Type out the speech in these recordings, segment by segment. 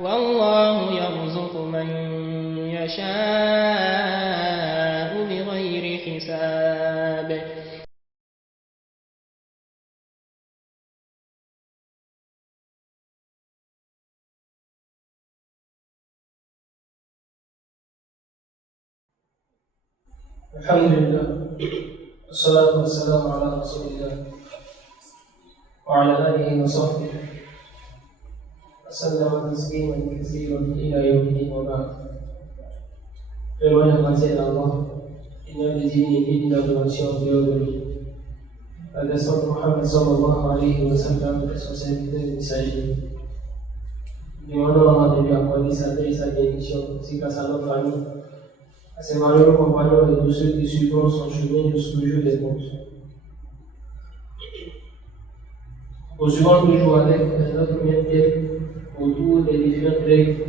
والله يرزق من يشاء بغير حساب. الحمد لله والصلاة والسلام على رسول الله وعلى آله وصحبه وسلم تسليما كثيرا إلى يوم الدين وبعد. Firman Masih Allah, Inna bizini inna bimasya'u biyadari. Pada sahabat Muhammad sallallahu alaihi wasallam selesai kita saja. Di mana Allah Nabi saja émission, si Cassano famille, à ses malheureux compagnons et tous ceux qui suivront son chemin jusqu'au jour des comptes. Poursuivons toujours avec notre premier thème autour des différentes règles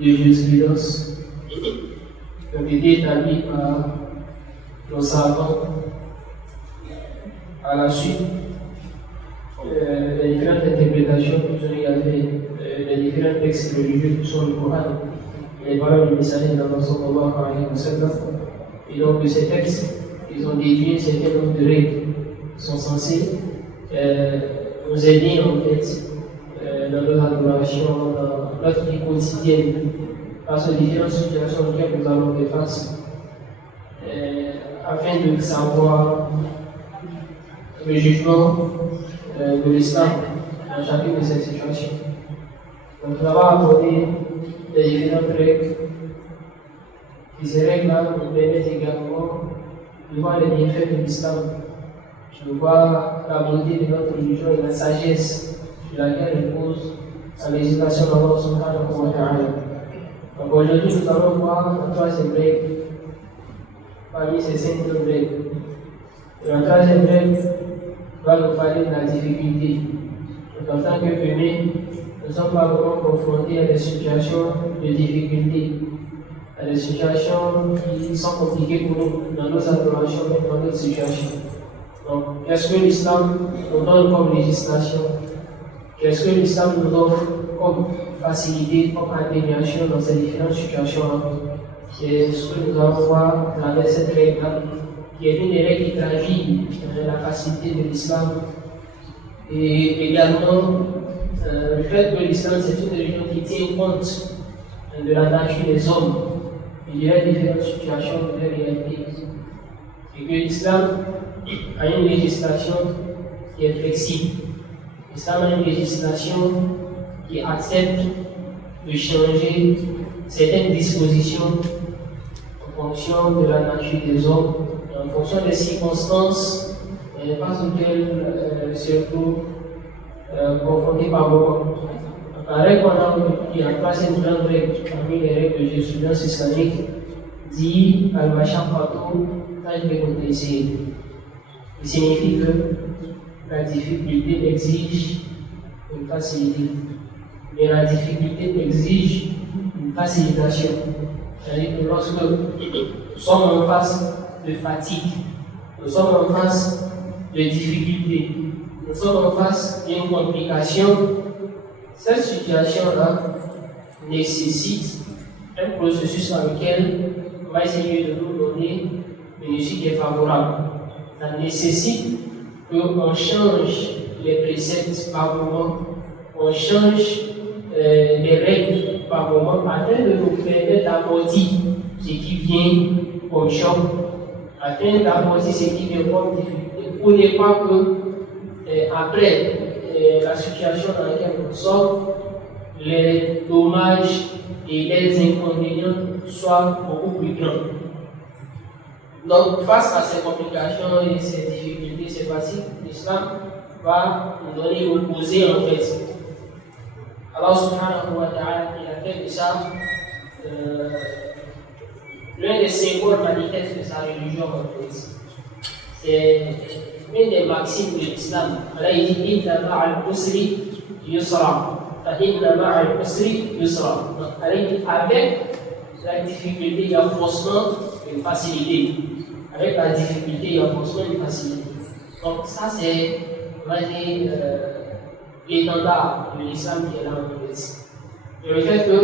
de jurisprudence qui ont été établies par nos savants à la suite des différentes interprétations qui sont réalisées des différents textes religieux qui sont le Coran et les paroles du messager d'Allah sallallahu alayhi wa sallam. Et donc de ces textes, ils ont déduit un certain nombre de règles qui sont censées nous aider en fait dans notre adoration, dans notre vie quotidienne, face aux différentes situations auxquelles nous allons faire face, afin de savoir le jugement de l'islam dans chacune de ces situations. Donc, nous allons aborder les différentes règles. Et ces règles-là nous permettent également de voir les bienfaits de l'islam, de voir la beauté de notre religion et la sagesse de laquelle repose la législation d'Allah subhanahu wa ta'ala. Donc aujourd'hui, nous allons voir la troisième règle parmi ces 5 règles. La troisième règle va nous parler de la difficulté. Donc en tant qu'humains, nous ne sommes pas vraiment confrontés à des situations de difficulté, à des situations qui sont compliquées pour nous dans nos adorations et dans notre situation. Donc, qu'est-ce que l'islam nous donne comme législation? Qu'est-ce que l'islam nous offre comme facilité, comme atténuation dans ces différentes situations-là? C'est ce que nous allons voir à travers cette règle-là, qui est une des règles qui traduit la facilité de l'islam. Et également, le fait que l'islam, c'est une religion qui tient compte de la nature des hommes et de différentes situations, de leurs réalités. Et que l'islam a une législation qui est flexible. L'islam a une législation qui accepte de changer certaines dispositions en fonction de la nature des hommes, en fonction des circonstances face auxquelles se retrouvent confrontés par moment. La règle qu'on a qui a placé une grande règle parmi les règles de jurisprudence islamique dit al-mashaqqatu tajlibu al-taysir. Il signifie que la difficulté exige une facilité. Mais la difficulté exige une facilitation. C'est-à-dire que lorsque nous sommes en face de fatigue, nous sommes en face de difficultés, nous sommes en face d'une complication, cette situation-là nécessite un processus par lequel on va essayer de nous donner une issue qui est favorable. Ça nécessite qu'on change les préceptes par moment, on change les règles par moment afin de nous permettre d'amortir ce qui vient comme choc, afin d'amortir ce qui vient comme difficulté, pour ne pas que après la situation dans laquelle nous sommes, les dommages et les inconvénients soient beaucoup plus grands. Donc, face à ces complications et ces difficultés, c'est facile, l'islam va nous donner l'opposé en fait. Allah subhanahu wa ta'ala, il a fait de ça l'un des symboles manifestes de sa religion en fait. C'est une des maximes de l'islam. Allah il dit Inna ma'al usri yusra. Inna ma'al usri yusra. Donc, Allah dit avec la difficulté, il y a forcément une facilité. Avec la difficulté, il y a forcément une facilité. Donc, ça, c'est, on va dire, l'étendard de l'islam qui est là en fait. Et le fait que,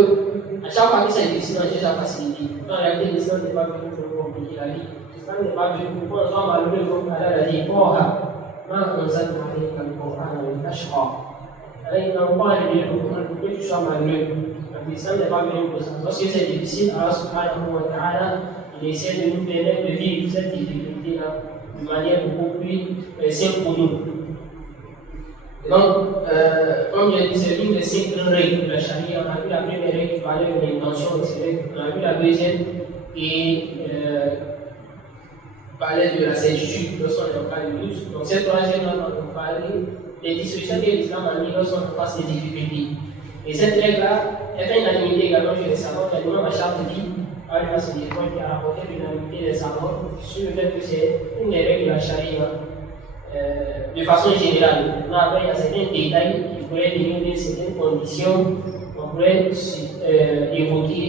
à chaque fois que c'est difficile, on cherche à faciliter. En réalité, l'islam n'est pas venu pour compliquer la vie. L'islam n'est pas venu pour qu'on soit malheureux, comme Allah l'a dit. ما أنزلنا عليك القرآن لتشقى. Alors, n'ont pas arrivé pour que tu sois malheureux. L'islam n'est pas venu pour ça. Lorsque c'est difficile, Allah subhanahu wa ta'ala, il essaie de nous permettre de vivre cette difficulté-là de manière beaucoup plus simple pour nous. Et donc, comme je dit, c'est l'une des 5 grandes règles de la charia. On a vu la première règle qui parlait de l'intention de ces règles. On a vu la deuxième qui parlait de la certitude lorsqu'on est en cas de doute. Donc, cette troisième, on va parler des dispositions que l'islam a mis lorsqu'on face des difficultés. Et cette règle-là, elle fait unanimité également chez les savants. L'imam Achab dit, avec la Sédéphone, qui a rapporté l'unanimité des savants sur le fait que c'est une des règles de la charia. De façon générale. Maintenant, après, il y a certains détails qui pourraient venir de certaines conditions qu'on pourrait évoquer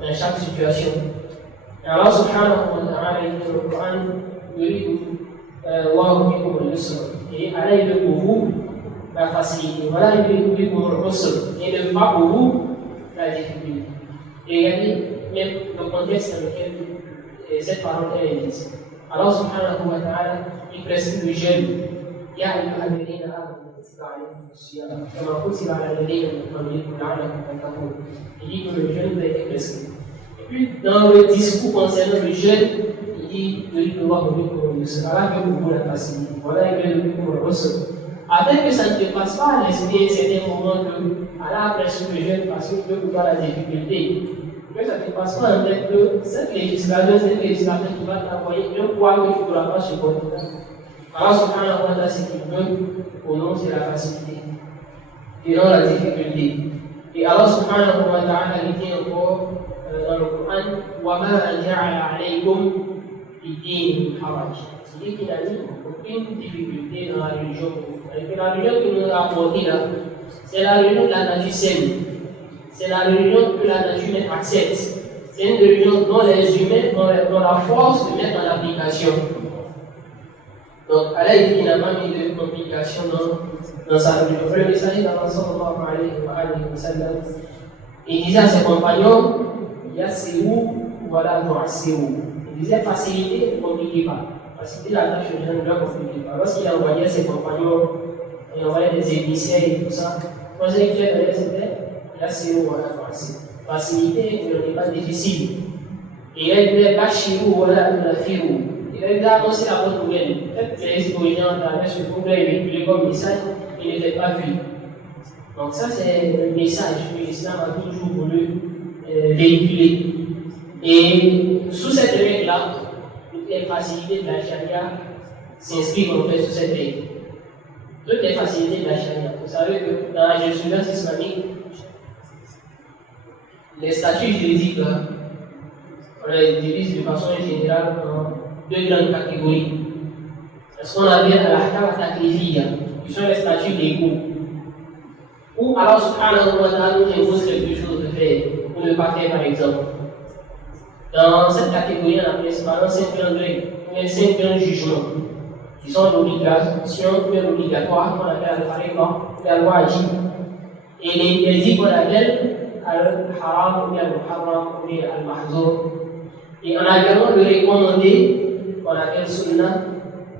dans chaque situation. Et Allah subhanahu wa ta'ala dit dans le Coran, et Allah il veut pour vous la facilité. Voilà, il veut pour vous et ne pas pour vous la difficulté. Et regardez même le contexte dans lequel cette parole est dite. Allah subhanahu wa ta'ala, il prescrit le jeûne. Ya ayyuha alladhina amanu kutiba alaykum as-siyam kama kutiba ala alladhina min qablikum la'allakum tattaqun. Il dit que le jeûne a été prescrit. Et puis, dans le discours concernant le jeûne, il dit que Allah veut pour la facilité. Voilà, il veut pour le ressort. Afin que ça ne te passe pas à l'esprit à un certain moment que Allah a prescrit le jeûne parce qu'il veut pour la difficulté. Que ça ne te passe pas en tête que cette législation qui va t'envoyer un poids que tu ne pourras pas supporter. Allah subhanahu wa ta'ala, c'est qu'il veut au nom de la facilité et non la difficulté. Et Allah subhanahu wa ta'ala dit encore dans le Coran, وَمَا جَعَلَ عَلَيْكُمْ فِي الدِّينِ مِنْ حَرَجٍ. C'est-à-dire qu'il n'a mis aucune difficulté dans la religion. Et la religion qu'il nous a apportée là, c'est la religion de la nature saine. C'est la religion que la nature accepte. C'est une religion dont les humains ont la force de mettre en application. Donc, Allah il n'a pas mis de complications dans sa religion. Le messager d'Allah sallallahu alayhi wa sallam, il disait à ses compagnons, Yassirou wa la tu'assirou. Il disait facilité, ne compliquez pas. Faciliter la tâche aux gens, ne la compliquez pas. Lorsqu'il envoyait ses compagnons, il envoyait des émissaires et tout ça, le conseil qu'il avait c'était Yassirou wa la tu'assirou. Facilité ne n'est pas difficile. Et il disait Bachirou wa la tu'assirou. Il a annoncé la bonne nouvelle. Faites les gens dans ce problème véhiculé comme message et ne faites pas fuir. Donc ça c'est le message que l'islam a toujours voulu véhiculer. Et sous cette règle-là, toutes les facilités de la charia s'inscrivent en fait sous cette règle. Toutes les facilités de la charia. Vous savez que dans la jurisprudence islamique, les statuts juridiques, on les divise de façon générale en 2 grandes catégories. C'est ce qu'on appelle al-ahkam taklifiyya, qui sont les statuts légaux. Où Allah subhanahu wa ta'ala nous impose quelque chose de faire ou de ne pas faire par exemple. Dans cette catégorie, on appelle cependant 5 grandes règles, ou 5 grands jugements, qui sont l'obligation ou l'obligatoire, qu'on appelle al-fariqa, la loi agit, et les dits qu'on appelle al-haram ou al-muharram ou al-mahzour. Et on a également le recommandé, qu'on appelle sunnah,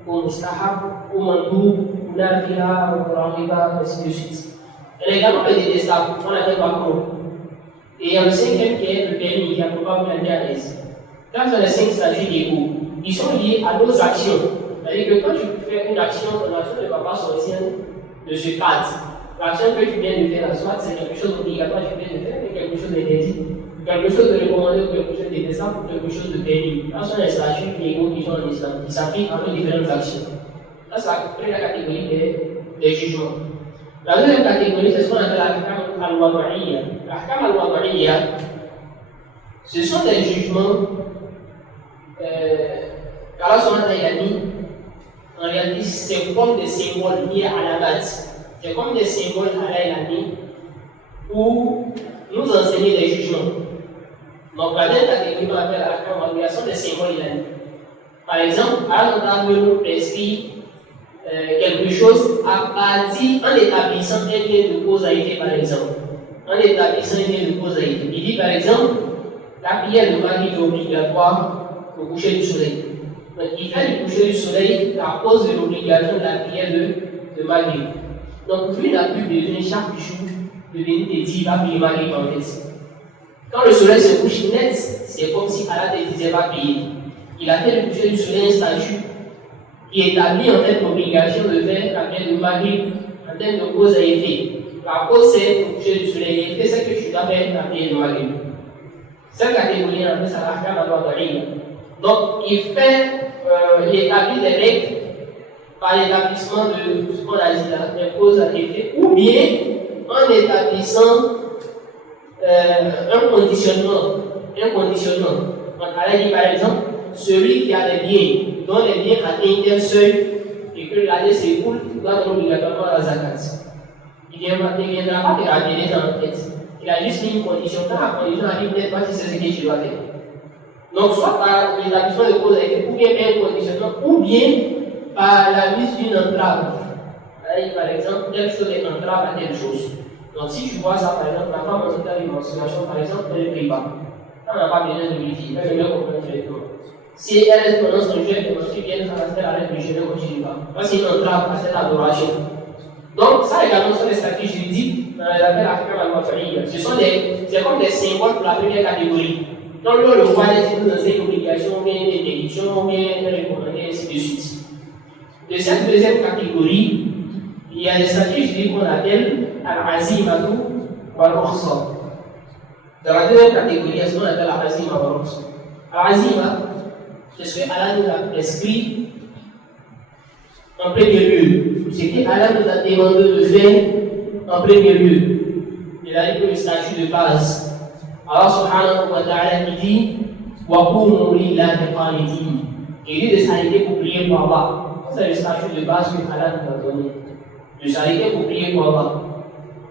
ou mustahab, ou mandoub, ou nafila, ou rahiba, ainsi de suite. Il y a également le détestable, qu'on appelle makruh. Et il y a le 5e qui est le permis, qui est probablement la l'aise. Là, ce sont les 5 statuts légaux. Ils sont liés à nos actions. C'est-à-dire que quand tu fais une action, ton action ne va pas sortir de ce cadre. L'action que tu viens de faire, soit c'est quelque chose d'obligatoire que tu viens de faire, mais quelque chose d'interdit. Quelque chose de recommandé ou quelque chose de détestable ou quelque chose de permis. Là, ce sont les statuts légaux qui sont en islam, qui s'appliquent à nos différentes actions. Là, c'est la première catégorie des jugements. La deuxième catégorie, c'est ce qu'on appelle l'ahkam al-wad'iyya. L'ahkam al-wad'iyya, ce sont des jugements qu'Allah subhanahu a mis. En réalité, c'est comme des symboles liés à la base. C'est comme des symboles qu'Allah a mis pour nous enseigner des jugements. Donc, la deuxième catégorie qu'on appelle l'ahkam al-wad'iyya sont des symboles islamiques. Par exemple, Allah nous prescrit quelque chose à partir en établissant un lien de cause à effet, par exemple. en établissant une lien de cause à effet. Il dit par exemple, la prière de Maghrib est obligatoire au coucher du soleil. Donc il fait le coucher du soleil à cause de l'obligation de la prière de Maghrib. Donc lui n'a plus besoin chaque jour de venir te dire il va payer Maghrib en fait. Quand le soleil se couche net, c'est comme si Allah te disait va payer. Il a fait le coucher du soleil un statut qui établit en fait l'obligation de faire la prière de Maghrib en termes de cause à effet. La cause c'est le coucher du soleil, l'effet c'est que tu dois faire la prière de Maghrib. Cette catégorie on appelle ça l'ahkam al-wad'iyya. Donc il établit des règles par l'établissement de ce qu'on a dit là, des causes à effet, ou bien en établissant un conditionnement. Donc, Allah dit par exemple, celui qui a des biens, dont les biens atteignent tel seuil et que l'année s'écoule, doit donner obligatoirement la zakat. Il ne viendra pas te rappeler dans la tête. Il a juste mis une condition. Quand la condition arrive, peut-être pas si c'est ce que tu dois faire. Donc, soit par l'établissement de cause à effet, ou bien par un conditionnement, ou bien par la mise d'une entrave. Allah dit par exemple, telle chose est entrave à telle chose. Donc, si tu vois ça, par exemple, la femme en état de menstruation, par exemple, elle ne paye pas. Elle n'a pas besoin de vérifier, elle ne peut comprendre directement. Si elle prononce un jeûne de menstruation, elle arrête le jeûne, elle ne continue pas. Parce que c'est une entrave à cette adoration. Donc, ça également sont des statuts juridiques, on les appelle ahkam al-wad'iyya. C'est comme des symboles pour la première catégorie. Donc, le roi nous enseigne une obligation, ou bien une interdiction, ou bien une recommandation, ainsi de suite. De cette deuxième catégorie, il y a des statuts juridiques qu'on appelle al-azimatu wal-rukhsa. Dans la deuxième catégorie, il y a ce qu'on appelle al-azima wal-rukhsa. Al-azima, c'est ce que Allah nous a prescrit en premier lieu. Ce que Allah nous a demandé de faire en premier lieu. Il a dit que le statut de base. Allah subhanahu wa ta'ala dit wa qumu lillahi qanitin. Il dit de s'arrêter pour prier pour Allah. C'est le statut de base que Allah nous a donné. De s'arrêter pour prier pour Allah.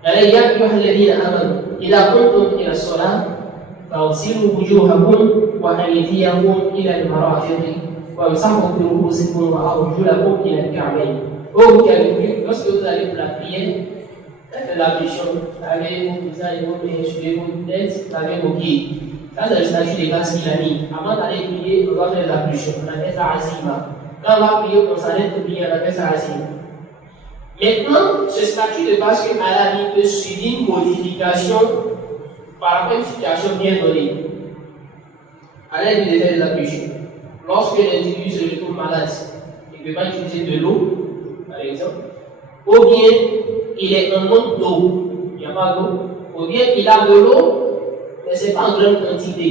Ya ayyuhalladhina amanu idha qumtum ila as-salah fa'ghsilu wujuhakum wa aydiyakum ila al-marafiq wamsahu bi ru'usikum wa arjulakum ila al-ka'bayn. Oh, vous qui avez cru, lorsque vous allez pour la prière, faites l'ablution, lavez vos visages, vos mains, suivez vos têtes, lavez vos pieds. Ça, c'est le statut de base qu'il a mis. Avant d'aller prier, on doit faire l'ablution. On appelle ça azima. Quand on va prier, on s'arrête pour prier, on appelle ça azima. Maintenant, ce statut de base que Allah a mis peut subir une modification par rapport à une situation bien donnée. Allah dit de faire des ablutions. Lorsque l'individu se retrouve malade et ne peut pas utiliser de l'eau, par exemple, ou bien il est en manque d'eau, il n'y a pas d'eau, ou bien il a de l'eau, mais ce n'est pas en grande quantité,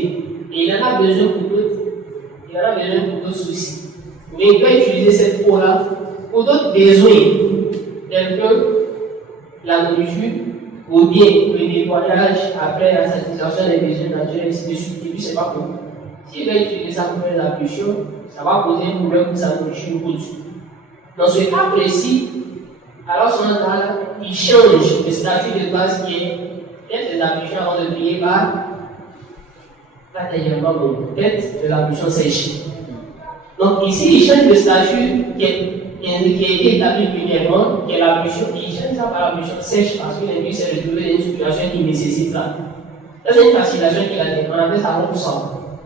et il en a besoin pour d'autres soucis. Mais il peut utiliser cette eau-là pour d'autres besoins, tels que la nourriture, ou bien le nettoyage après la satisfaction des besoins naturels, ainsi de suite, et puis c'est pas bon. S'il va utiliser ça pour faire l'ablution, ça va poser un problème pour sa nourriture ou autre. Dans ce cas précis, alors il change le statut de base qui est faites des ablutions avant de prier par faites de l'ablution sèche. Donc ici, il change le statut qui a été établi premièrement, qui est l'ablution, il change ça par l'ablution sèche parce que l'individu s'est retrouvé dans une situation qui nécessite ça. Ça, c'est une facilitation qu'il a fait, on appelle ça rukhsa.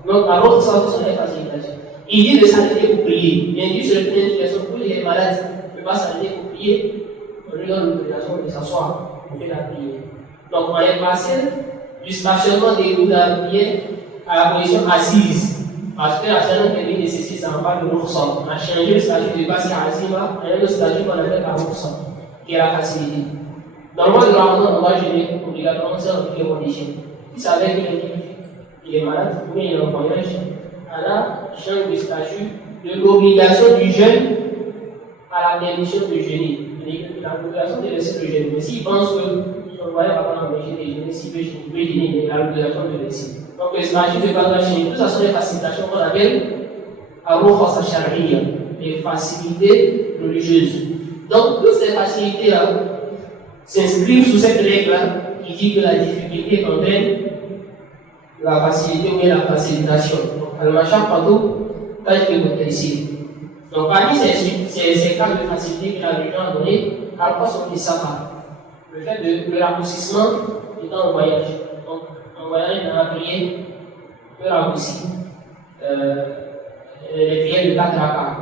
Donc, à rukhsa, ce sont des facilitations. Il dit de s'arrêter pour prier. L'individu se retrouve dans une situation où il est malade, il ne peut pas s'arrêter pour prier, on lui donne l'obligation de s'asseoir pour faire la prière. Donc, on est passé du stationnement des roues de la prière à la position assise. Parce que la chaîne qui nécessite, ça n'a pas de rukhsa. On a changé le statut de base à azima, on a le statut qu'on appelle la rukhsa, qui est la facilité. Dans le mois de Ramadan, on va gêner obligatoirement ça dans toutes les conditions. Il savait que l'individu il est malade, ou bien il est en voyage, Allah change le statut de l'obligation du jeûne à la permission de jeûner. Il a l'obligation de laisser le jeûne. Mais s'il pense que son voyage va pas l'empêcher de jeûner, s'il veut jeûner, il a l'obligation de laisser. Donc le statut de Bangladesh, tout ça sont les facilitations qu'on appelle al-rukhsa shar'iyya, les facilités religieuses. Donc toutes ces facilités-là s'inscrivent sous cette règle-là qui dit que la difficulté entraîne la facilité ou bien la facilitation. Donc, al-mashaq partout, tajlibu at-taysir. Donc, parmi ces cas de facilité que la religion a donné, al-qasr fi safar, le fait de raccourcissement du temps en voyage. Donc, en voyage, dans la prière, peut raccourcir les prières de 4 rakas.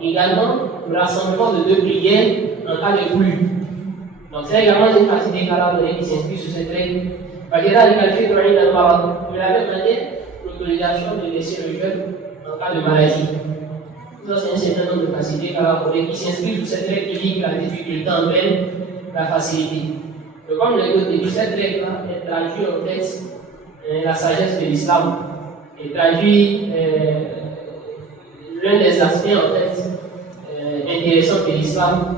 Également, le rassemblement de 2 prières en cas de pluie. Donc, c'est également une facilité qui s'inscrit sur cette règle. Parce que là, de la même manière, l'autorisation de laisser le jeûne en cas de maladie. Ça, c'est un certain nombre de facilités qui s'inscrivent sur cette règle qui dit que la difficulté entraîne la facilité. Donc, comme le début, cette règle-là, elle traduit en fait la sagesse de l'islam. Elle traduit l'un des aspects en fait intéressants de l'islam,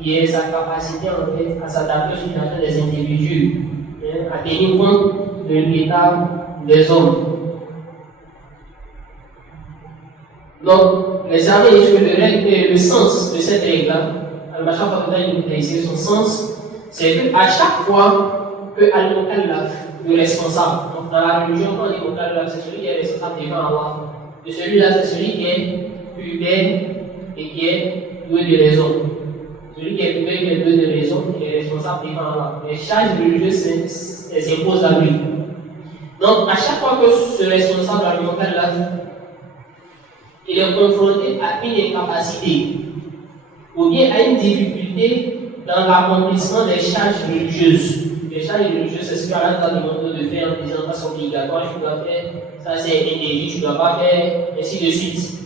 qui est sa capacité en fait à s'adapter aux situations des individus, à tenir compte de l'état des hommes. Donc, les amis, le sens de cette règle-là, son sens, c'est qu'à chaque fois que Al-Mukallaf, le responsable, donc dans la religion, quand on dit Mukallaf, c'est celui qui est responsable devant Allah. De celui-là, c'est celui qui est pubère et qui est doué de raison. Celui qui est pubère et qui est doué de raison, il est responsable devant Allah. Les charges religieuses s'imposent à lui. Donc, à chaque fois que ce responsable Al-Mukallaf, il est confronté à une incapacité ou bien à une difficulté dans l'accomplissement des charges religieuses. Les charges religieuses, c'est ce que Allah t'a demandé de faire en disant ça c'est obligatoire, tu dois faire, ça c'est interdit, tu ne dois pas faire, ainsi de suite.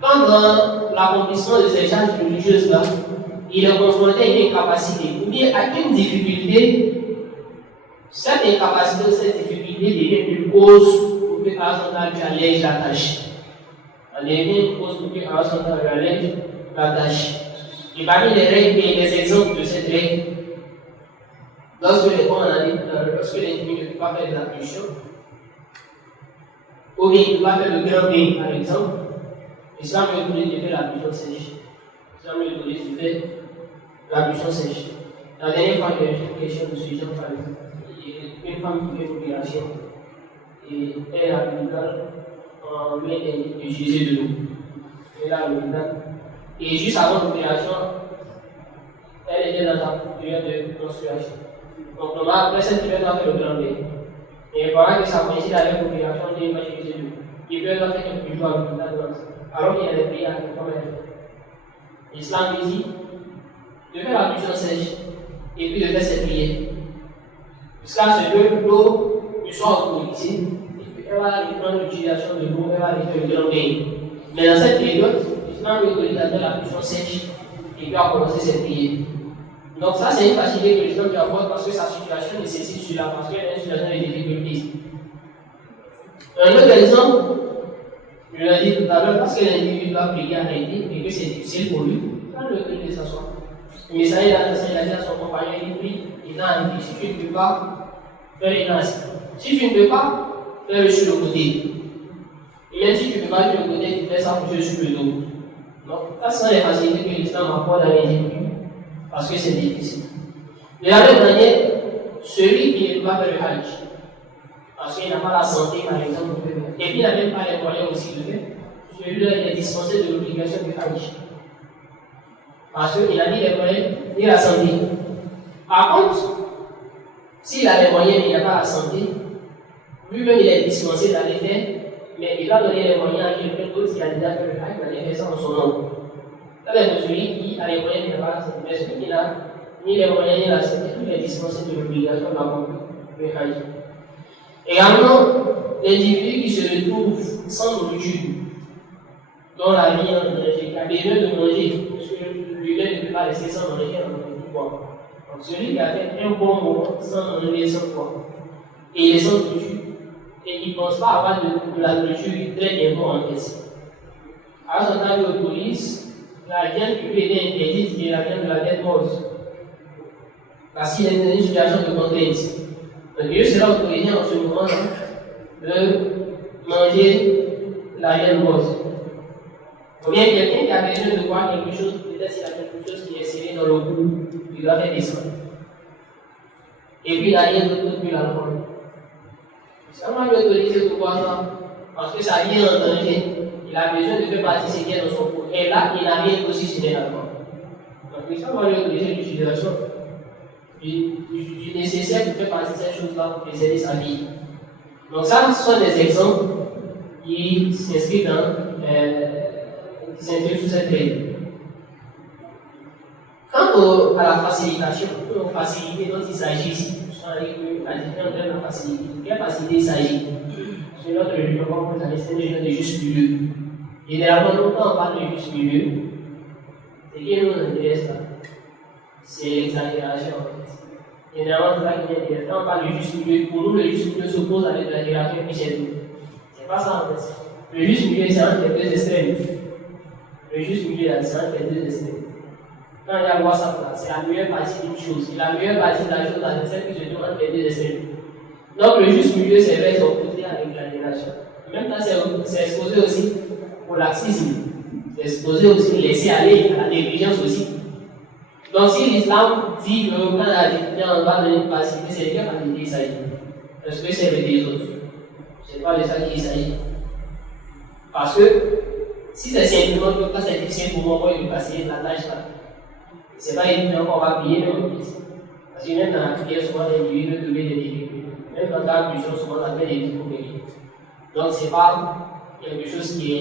Quand dans l'accomplissement de ces charges religieuses-là, il est confronté à une incapacité ou bien à une difficulté, cette incapacité ou cette difficulté devient une cause pour que Allah lui allège la tâche. Elle devient une cause pour que Allah lui allège la tâche. Et parmi les règles et les exemples de cette règle, lorsque l'individu ne peut pas faire de l'ablution, ou bien il ne peut pas faire le grand bain, par exemple, l'islam lui autorise de faire l'ablution sèche. L'islam lui autorise de faire l'ablution sèche. La dernière fois, il y a une question de ce genre, par exemple. Une femme qui fait une opération, et elle a l'hôpital en main d'utiliser de l'eau. Elle a l'hôpital. Et juste avant l'opération, elle était dans la période de menstruation. Donc, normalement, après cette période, on va faire le grand bain. Et voilà que ça coïncide avec l'opération, on dit qu'il va utiliser de l'eau. Il peut faire quelques jours à l'hôpital, alors qu'il y a des pays à comme elle. L'islam dit de faire l'ablution sèche et puis de faire cette prière. Jusqu'à ce que l'eau lui soit autorisée, et puis elle va prendre l'utilisation de l'eau, elle va aller faire le grand bain. Mais dans cette période, l'islam lui autorise à faire l'ablution sèche et puis à commencer cette prière. Donc ça, c'est une facilité que l'islam lui apporte parce que sa situation nécessite cela, parce qu'elle a une situation de difficulté. Un autre exemple, je l'ai dit tout à l'heure, parce que l'individu doit prier arrêter et que c'est difficile pour lui, il va le prier de s'asseoir. Mais ça, il a dit à son compagnon, il prie, il a dit, si tu ne peux pas, fais-le assis. Si tu ne peux pas, fais-le sur le côté. Et même si tu ne peux pas sur le côté, tu fais ça pour sur le dos. Donc, ça sont les facilités que l'islam apporte à l'individu, parce que c'est difficile. De la même manière, celui qui ne peut pas faire le hajj, parce qu'il n'a pas la santé, par exemple, et puis il n'a même pas les moyens aussi de le faire, celui-là il est dispensé de l'obligation du hajj. Parce qu'il a ni les moyens ni la santé. Par contre, s'il a les moyens mais il n'a pas la santé, lui-même il est dispensé d'aller faire, mais il va donner les moyens à quelqu'un d'autre qui a déjà fait le hajj, d'aller faire ça en son nom. Ça veut dire que celui qui a les moyens, il n'a pas la santé, mais celui qui n'a ni les moyens ni la santé, il est dispensé de l'obligation d'accomplir le hajj. Également, l'individu qui se retrouve sans nourriture, dont la vie en danger, qui a besoin de manger, parce que lui-même ne peut pas rester sans manger en poids. Donc celui qui a fait un bon moment sans manger, sans poids, et il est sans nourriture, et il ne pense pas avoir de la nourriture très bientôt en tête. Alors, on a vu aux polices, la viande qui peut être interdite et la viande de la tête morte. Parce qu'il est dans une situation de contrainte. Donc, Dieu sera autorisé en ce moment de manger la viande morte. Ou bien quelqu'un qui a besoin de voir quelque chose, peut-être s'il a quelque chose qui est serré dans le cou, il doit faire descendre. Et puis il n'a rien d'autre que l'alcool. Ça m'a lui autorisé de voir ça, parce que sa vie est en danger. Il a besoin de faire partie de ce qui est dans son corps. Et là, il n'a rien aussi sur l'alcool. Donc, ça m'a lui autorisé l'utilisation. du nécessaire pour faire partie de ces choses-là pour préserver sa vie. Donc ça, ce sont des exemples qui s'inscrivent sous cette règle. Quant à la facilitation, aux facilités dont il s'agit ici, la différence de la facilité, de quelle facilité il s'agit? Parce que notre religion, comme vous savez, c'est une religion de juste milieu. Généralement, nous, quand on parle de juste milieu, ce qui nous intéresse là, c'est l'exagération en fait. Généralement, c'est ça qui nous intéresse. Quand on parle de juste milieu, pour nous, le juste milieu s'oppose à l'exagération et puis c'est tout. C'est pas ça en fait. Le juste milieu, c'est entre les deux extrêmes. Le juste milieu, c'est entre les deux extrêmes. Quand il y a WhatsApp là, c'est la meilleure partie d'une chose. Et la meilleure partie de la chose là, c'est celle qui se trouve entre les deux extrêmes. Donc le juste milieu, c'est vrai, c'est opposé à l'exagération. En même temps, c'est exposé aussi au laxisme. C'est exposé aussi, laisser aller à la négligence aussi. Donc si l'islam dit que quand on va donner une facilité, c'est de quelle facilité il s'agit? Est-ce que c'est des autres? C'est pas de ça qu'il s'agit. Parce que si c'est simplement que quand c'est difficile pour moi, il me facilite la tâche là. C'est pas évident qu'on va payer même plus. Parce que même dans la prière, souvent les individus peuvent trouver des difficultés. Même dans la religion, souvent on appelle des difficultés. Donc c'est pas quelque chose qui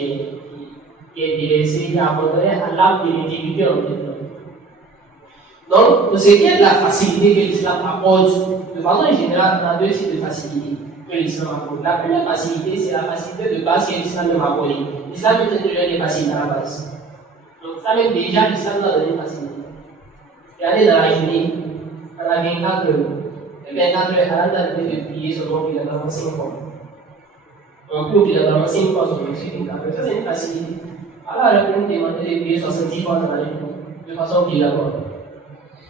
est délaissé, qui est abandonné à l'âme de l'individu en fait. Donc, pour ce qui est de la facilité que l'islam apporte, de façon générale, on a deux types de facilité que l'islam apporte. La première facilité, c'est la facilité de base que l'islam nous a accordée. L'islam nous donne des facilités à la base. Donc ça même déjà, l'islam nous a donné une facilité. Regardez dans la journée, on a 24 heures. Les 24 heures, elle a donné de prier seulement obligatoirement 5 fois. On peut obligatoirement 5 fois sur le sujet 24 heures. Ça, c'est une facilité. Alors, elle a demandé de prier 70 fois dans la journée, de façon obligatoire.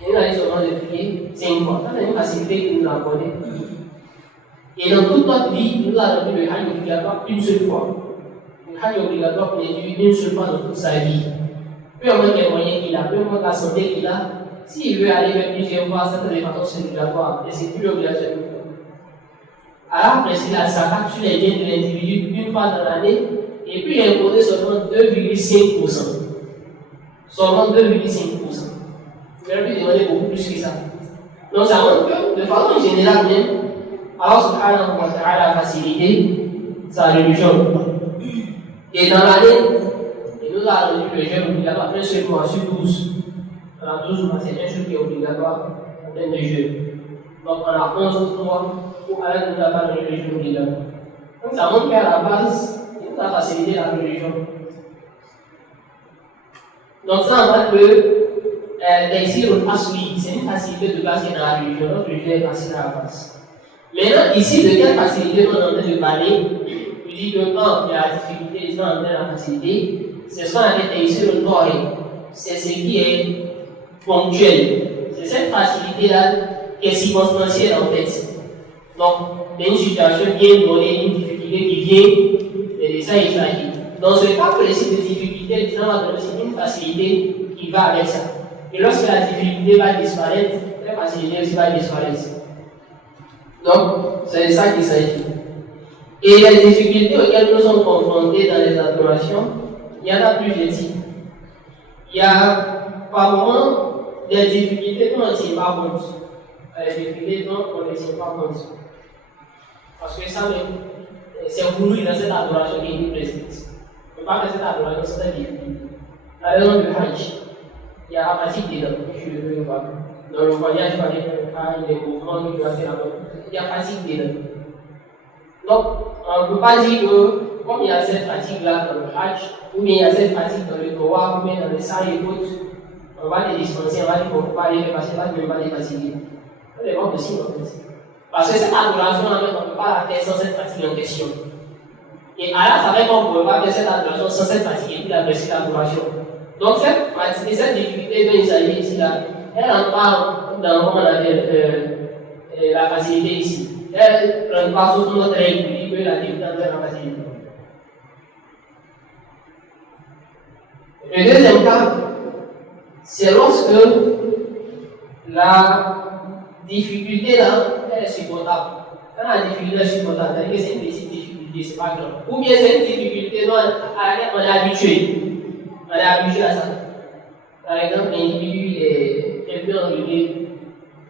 Et nous avons seulement de prier 5 fois. Ça, c'est une facilité que nous avons accordée. Et dans toute notre vie, nous avons donné le hajj obligatoire une seule fois. Le hajj obligatoire pour l'individu une seule fois dans toute sa vie. Peu importe les moyens qu'il a, peu importe la santé qu'il a, s'il veut aller faire plusieurs fois, ça peut être façon obligatoire, et c'est plus obligatoire. Alors, après, c'est la zakat sur les biens de l'individu une fois dans l'année, et puis il est imposé seulement 2,5%. Seulement 2,5%. Vous pouvez lui demander beaucoup plus que ça. Donc, ça montre que, de façon générale, même, Allah subhanahu wa ta'ala a facilité sa religion. Et dans l'année, il nous a rendu le jeûne obligatoire un seul mois sur 12. Dans 12 mois, c'est un seul qui est obligatoire en termes de jeûne. Donc, on a 11 mois pour Allah nous a pas donné le jeûne obligatoire. Donc, ça montre qu'à la base, il nous a facilité la religion. Donc, ça montre que c'est une facilité de base qui est dans la religion. Notre religion est facile à la base. Maintenant, ici, de quelle facilité on est en train de parler? Je dis que quand il y a la difficulté, ils sont en train de la facilité. C'est ce qu'on appelle ici le corps. C'est ce qui est ponctuel. C'est cette facilité-là qui est circonstancielle en fait. Donc, il y a une situation bien donnée, une difficulté qui vient, et ça il s'agit. Dans ce cas précis de difficulté, l'Islam va donner aussi une facilité qui va avec ça. Et lorsque la difficulté va disparaître, la facilité aussi va disparaître. Donc, c'est ça qu'il s'agit. Et les difficultés auxquelles nous sommes confrontés dans les adorations, il y en a plusieurs types. Il y a par moments des difficultés dont on ne tient pas compte. Des difficultés dont on ne tient pas compte. Parce que ça, c'est voulu dans cette adoration qui est présente. On ne peut pas faire cette adoration sans cette difficulté. La raison du Hajj, il y a la fatigue dedans, je ne veux pas. Dans le voyage, par exemple, les mouvements qui doivent faire là-bas, il y a fatigue dedans. Donc, on ne peut pas dire que, comme il y a cette fatigue-là dans le Hajj, ou bien il y a cette fatigue dans le Tawaf, ou bien dans les salles et autres, on va les dispenser, on va dire qu'on ne peut pas les faire passer, on ne peut pas les fatiguer. Ça n'est pas possible en fait. Parce que cette adoration, on ne peut pas la faire sans cette fatigue en question. Et Allah savait qu'on ne pouvait pas faire cette adoration sans cette fatigue et puis apprécier l'adoration. Donc, cette fatigue, cette difficulté dont il s'agit ici, là, elle rentre pas dans, comment on appelle, la facilité ici. Elle ne rentre pas sous notre règle qui dit que la difficulté est la facilité. Le deuxième cas, c'est lorsque la difficulté là, elle est supportable. Quand la difficulté est supportable, c'est-à-dire que c'est une petite difficulté, c'est pas grave. Ou bien c'est une difficulté dont à laquelle on est habitué. On est habitué à ça. Par exemple, l'individu est un peu enrhumé,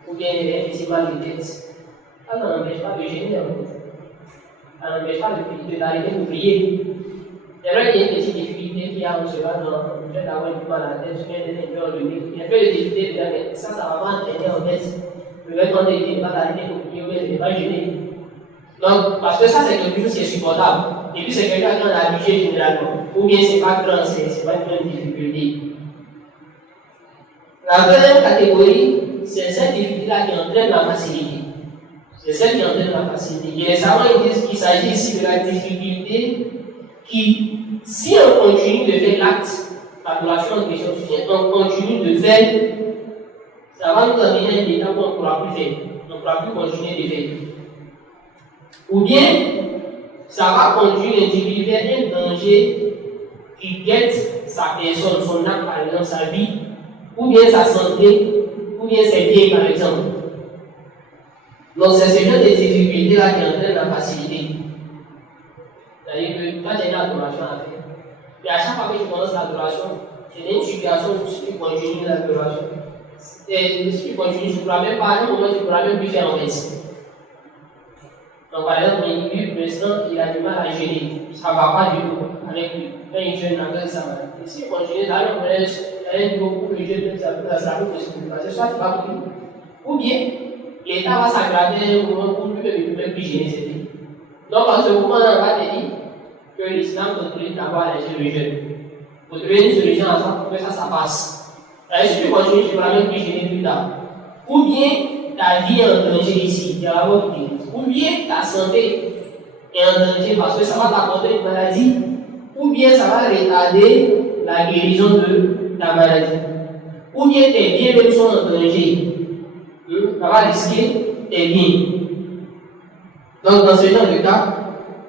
ou ou bien il est un petit mal de tête. Ça n'empêche pas de gêner en fait. Ça n'empêche pas de t'arrêter de prier. C'est vrai qu'il y a une petite difficulté qu'il y a en cela dans le fait d'avoir du mal à la tête, ou bien d'être un peu enlevé. Il y a un peu de difficulté de dire, mais ça va pas entraîner en fait. Le fait qu'on n'ait pas d'arrêter de prier, ou bien de ne pas gêner. Donc, parce que ça, c'est quelque chose qui est supportable. Et puis, c'est quelqu'un qui en a habitué généralement. Ou bien, c'est pas grand, c'est pas une grande difficulté. La deuxième catégorie, c'est cette difficulté-là qui entraîne la facilité. C'est celle qui entraîne la facilité. Et les savants disent qu'il s'agit ici de la difficulté qui, si on continue de faire l'acte, l'adoration en question, on continue de faire, ça va nous amener à un état qu'on ne pourra plus faire. On ne pourra plus continuer de faire. Ou bien, ça va conduire l'individu vers un danger qui guette sa personne, son âme, par exemple, sa vie, ou bien sa santé, ou bien ses biens, par exemple. Donc, c'est ce genre de difficultés-là qui entraînent la facilité. C'est-à-dire que toi, tu as une adoration à faire. Et à chaque fois que tu commences l'adoration, c'est une situation où tu continues l'adoration. Et si tu continues, tu ne pourras même pas, à un moment, tu ne pourras même plus faire en fait. Donc, par exemple, l'individu, président, il a du mal à gérer. Ça ne va pas du tout avec lui. Quand il jeûne, avec ça va. Et si il continue, là, il y a beaucoup de jeunes, ça sera plus possible. Parce que soit tu vas plus. Ou bien, l'État va s'aggraver au moment où lui ne peut même plus gérer ses vies. Donc, à ce moment, on va te dire que l'islam autorise d'avoir les jeûne. Pour trouver une solution à ça, pour que ça passe. Et si tu continues, tu ne pourras même plus gérer plus tard. Ou bien, ta vie est en danger ici, il y a la mort qui ou bien ta santé est en danger parce que ça va t'apporter une maladie, ou bien ça va retarder la guérison de ta maladie, ou bien tes biens même sont en danger, ça va risquer tes biens. Donc dans ce genre de cas,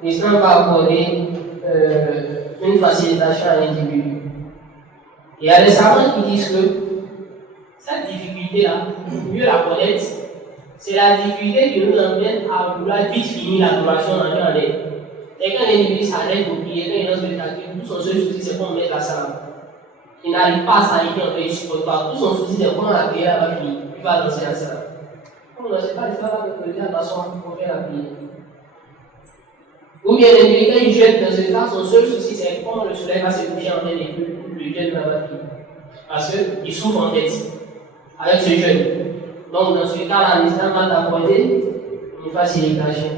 l'islam va accorder une facilitation à l'individu. Il y a des savants qui disent que cette difficulté-là, pour mieux la connaître, c'est la difficulté qui nous amène à vouloir vite finir l'adoration en l'année en l'air. Et quand l'individu s'arrête pour prier, quand il lance le calcul, tout son seul souci c'est qu'on met la salle. Il n'arrive pas à s'arrêter en fait, il ne supporte pas. Tout son souci c'est comment la prière va finir. Il va lancer la salle. Comme on ne sait pas, il va le dire attention pour faire la prière. Ou bien l'individu, quand il jeûne dans ce cas, son seul souci c'est comment le soleil va se coucher en tête et que le jeûne va finir. Parce qu'il souffre en tête avec ce jeûne. Donc, dans ce cas-là, l'islam va t'apporter une facilitation.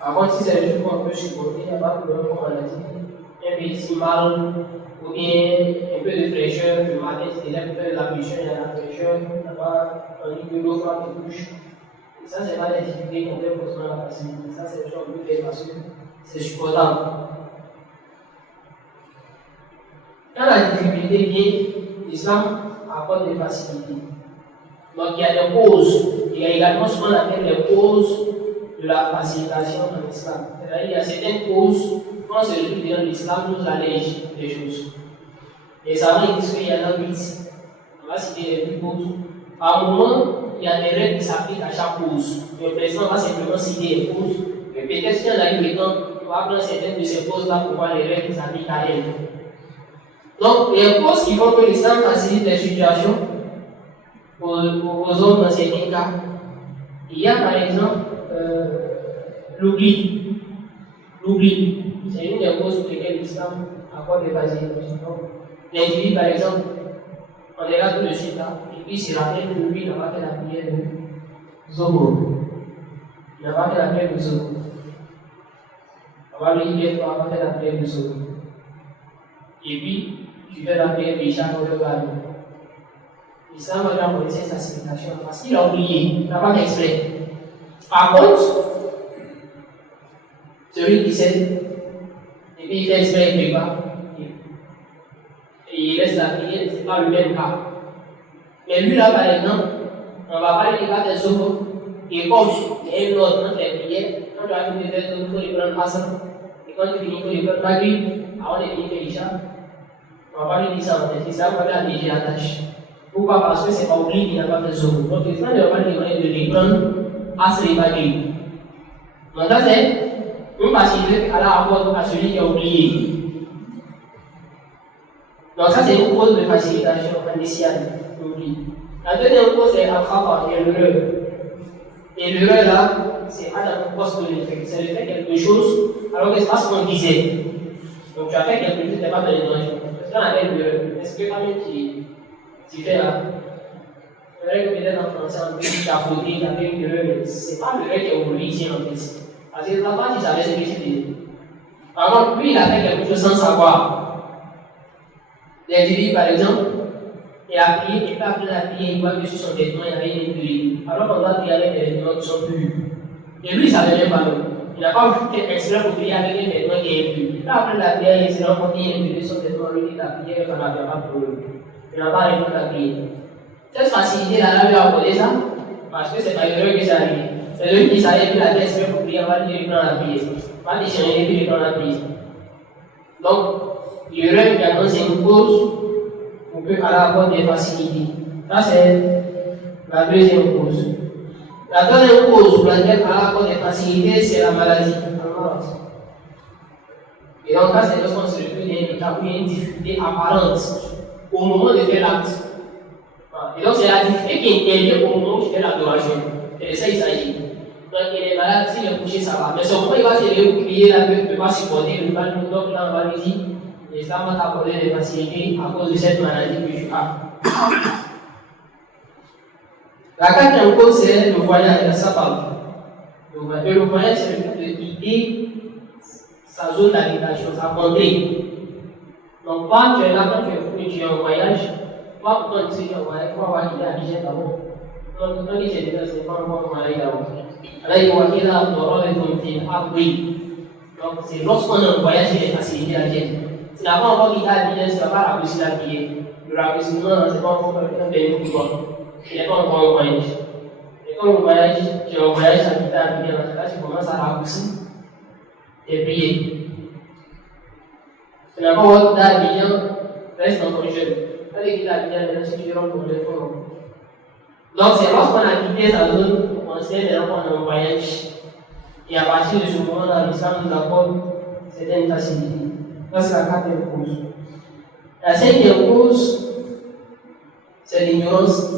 Par contre, si c'est juste qu'on peut supporter, il n'y a pas de problème, comme on a dit. Un petit mal, ou bien un peu de fraîcheur, le matin, c'est déjà pour faire de la pression, il y a la fraîcheur, il n'y a pas un lit de l'eau froide qui touche. Et ça, c'est pas des difficultés qu'on fait forcément la facilité. Ça, c'est des choses qu'on peut faire parce que c'est supportable. Quand la difficulté vient, l'islam apporte des facilités. Donc il y a des causes. Il y a également ce qu'on appelle les causes de la facilitation dans l'islam. C'est-à-dire il y a certaines causes, quand c'est le truc dans l'islam, nous allège des choses. Les savants disent qu'il y en a 8. On va citer les 8 causes. Par moment, il y a des règles qui s'appliquent à chaque cause. Le président va simplement citer les causes. Et peut-être si on a eu le temps, on va prendre certaines de ces causes-là pour voir les règles qui s'appliquent à elles. Donc, les causes qui font que l'islam facilite les situations aux hommes dans certains cas. Il y a par exemple l'oubli. L'oubli, c'est une des causes pour lesquelles l'islam accorde des facilitations. L'individu, par exemple, on est là tout de suite là, et puis il se rappelle que lui, il n'a pas fait la prière de Zobo. Il n'a pas fait la prière de Zobo. On va lui dire qu'il n'a pas fait la prière de Zobo. Et puis, tu fais la prière de Isha pour le gars. L'islam va lui apporter cette facilitation parce qu'il a oublié, il n'a pas fait exprès. Par contre, celui qui sait, et puis il fait exprès, il ne fait pas, et il laisse la prière, ce n'est pas le même cas. Mais lui là, par exemple, on ne va pas lui dire qu'il va faire Zobo, et comme il y a une autre entre les prières, quand tu vas finir de faire Zobo, il faut les prendre Hassan, et quand tu finis, il faut les prendre Maghrib, avant de finir faire Isha. On va pas lui dire ça en fait, l'islam va lui alléger la tâche. Pourquoi? Parce que c'est pas oublié qu'il n'a pas fait Zobo. Donc l'islam ne va pas lui demander de les prendre à ce Maghrib. Donc ça c'est une facilité qu'Allah apporte à celui qui a oublié. Donc ça c'est une cause de facilitation initiale. oublie. La deuxième cause, c'est Al-Khata, l'erreur. Et l'erreur là, c'est Adam poste de l'effet. C'est le fait quelque chose alors que c'est pas ce qu'on disait. Donc tu as fait quelque chose, tu n'es pas dans les dangers. Parce qu'on avait l'erreur. Est-ce que quand même tu fais là? C'est vrai que peut-être en français, on peut dire tu as fauté, tu as fait une erreur, mais c'est pas l'erreur qui est aujourd'hui ici en fait. Parce que la partie, ça laisse ce que tu dis. Par contre, lui, il a fait quelque chose sans savoir. L'individu, par exemple, il a prié, et puis après la prière, il voit que sur son vêtement, il y avait une purée. Alors qu'on doit prier avec des vêtements qui sont purs. Et lui, il ne savait même pas. Il n'a pas fait exprès pour prier avec un vêtement qui est impur. Là, après la prière, il s'est rendu compte qu'il y a une purée sur son vêtement, lui, il a prié, il n'avait pas de problème. Il n'a pas répondu à la prière. Cette facilité-là, lui a accordé ça, parce que c'est pas une erreur que ça arrive. C'est lui qui savait qu'il a fait exprès pour prier, on va dire, il prend la prière. On va déchanger, puis il prend la prière. Donc, l'erreur également, c'est une cause pour qu'elle apporte des facilités. Ça, c'est la deuxième cause. La troisième cause pour laquelle elle apporte des facilités, c'est la maladie. Et donc, là, c'est lorsqu'on se retrouve dans un état où il y a une difficulté apparente au moment de faire l'acte. Et donc, c'est la difficulté qui intervient au moment où tu fais l'adoration. Et de ça, il s'agit. Donc, il est malade, s'il est couché, ça va. Mais ce moment, il va se lever ou crier là, il ne peut pas supporter, il ne peut pas le donc là, on va lui dire, l'islam va t'accorder des facilités à cause de cette maladie que tu as. La quatrième cause, c'est le voyage, la safar. Le voyage, c'est le fait de quitter sa zone d'habitation, sa contrée. Donc, pas tu es là quand tu es en voyage, pas quand tu es en voyage, il faut avoir quitté Abidjan d'abord. Donc, quand tu es dedans, c'est pas encore en voyage d'abord. Alors, il faut qu'il y ait là, on aura ton film, après. Donc, c'est lorsqu'on est en voyage qu'il est facilité à dire. Tu n'as pas encore quitté Abidjan, tu ne vas pas raccourcir la prière. Le raccourcissement, c'est pas encore un pays pour toi. Il n'est pas encore en voyage. Et quand tu es en voyage à quitter Abidjan, dans ce cas, tu commences à raccourcir tes prières. Tu n'as pas encore quitté Abidjan, reste encore jeune. Quand tu quittes Abidjan, tu rentres dans le fond. Donc, c'est lorsqu'on a quitté sa zone, on sait maintenant qu'on est en voyage. Et à partir de ce moment-là, l'islam nous accorde certaines facilités. Ça, c'est la quatrième cause. La cinquième cause, c'est l'ignorance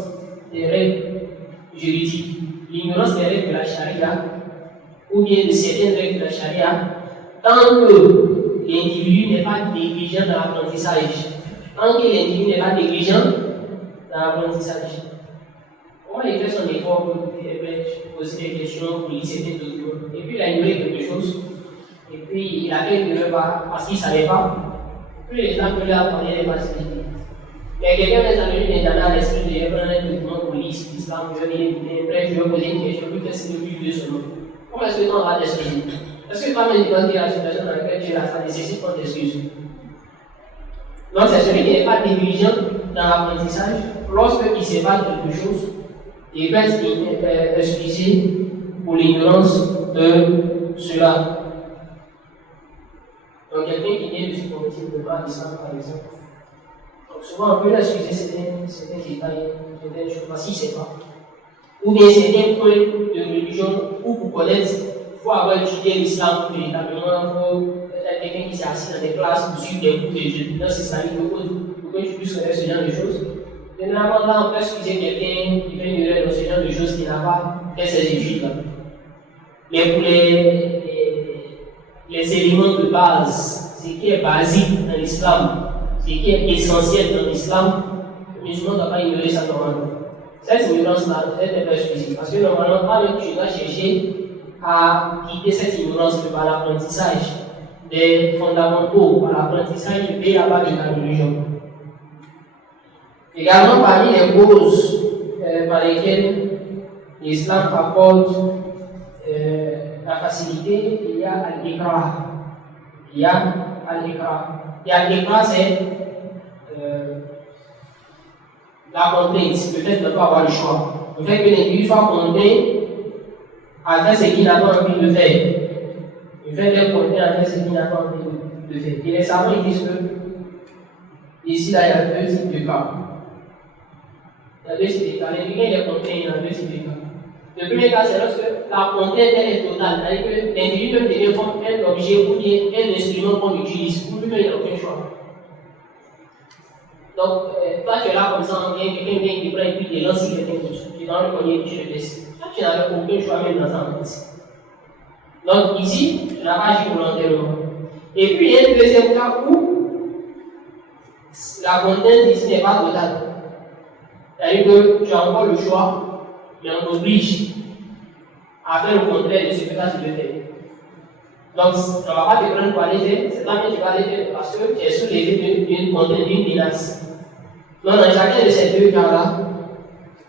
des règles juridiques. L'ignorance des règles de la charia, ou bien de certaines règles de la charia, tant que l'individu n'est pas négligent dans l'apprentissage. Tant que l'individu n'est pas négligent dans l'apprentissage. Comment il fait son effort pour poser des questions, pour lire certaines documents. Et puis il a ignoré quelque chose. Et puis il a fait une erreur parce qu'il ne savait pas. Et puis les gens peuvent lui apprendre les facilités. Mais quelqu'un des amis n'est jamais à l'esprit de prendre un document pour lire l'islam, je vais poser une question, je vais faire ce depuis 2 semaines. Comment est-ce que tu vas t'excuser? Est-ce que toi-même tu vas dire la situation dans laquelle tu es là, ça nécessite qu'on t'excuse? Donc c'est celui qui n'est pas négligent dans l'apprentissage, lorsqu'il ne sait pas quelque chose, il va être excusé pour l'ignorance de cela. Donc quelqu'un qui vient de se convertir ne peut pas l'islam par exemple. Donc souvent on peut l'excuser certains détails, certaines choses, parce qu'il ne sait pas. Ou bien certains points de religion, ou pour connaître, il faut avoir étudié l'islam véritablement, il faut être quelqu'un qui s'est assis dans des classes pour suivre des cours de jurisprudence islamique, pour que tu puisses connaître ce genre de choses. Généralement, là, on peut excuser quelqu'un qui fait une erreur dans ce genre de choses qui n'a pas fait ses études. Mais pour les éléments de base, ce qui est basique dans l'islam, ce qui est essentiel dans l'islam, le musulman ne doit pas ignorer ça normalement. Cette ignorance-là doit être excusée. Parce que normalement, toi-même, tu dois chercher à quitter cette ignorance par l'apprentissage des fondamentaux, par l'apprentissage du pays là-bas de la religion. Également, parmi les causes par lesquelles l'islam apporte la facilité, il y a al-Iqra. Il y a al-Iqra. Et al-Iqra, c'est la contrainte, le fait de ne pas avoir le choix. Le fait que l'individu soit contraint à faire ce qu'il n'a pas envie de faire. Le fait d'être contraint à faire ce qu'il n'a pas envie de faire. Et les savants disent que ici, là, il y a 2 types de cas. Il y a 2 types de cas. L'individu est contraint, il y a 2 types de cas. Le premier cas, c'est lorsque la contrainte est totale. C'est-à-dire que l'individu peut devenir comme un objet ou bien un instrument qu'on utilise. Ou lui-même, il n'a aucun choix. Donc, toi, tu es là comme ça, quelqu'un vient qui prend et puis il lance quelqu'un d'autre. Tu dans le premier, tu le baisses. Toi, tu n'avais aucun choix même dans sa mente. Donc, ici, tu n'as pas agi volontairement. Et puis, il y a un deuxième cas où la contrainte ici n'est pas totale. C'est-à-dire que tu as encore le choix, mais on t'oblige à faire le contraire de ce que toi tu veux faire. Donc, on ne va pas te prendre pour aller faire, c'est pas que tu vas aller faire parce que tu es sous l'effet d'une contrainte, d'une menace. Donc, dans chacun de ces deux cas-là,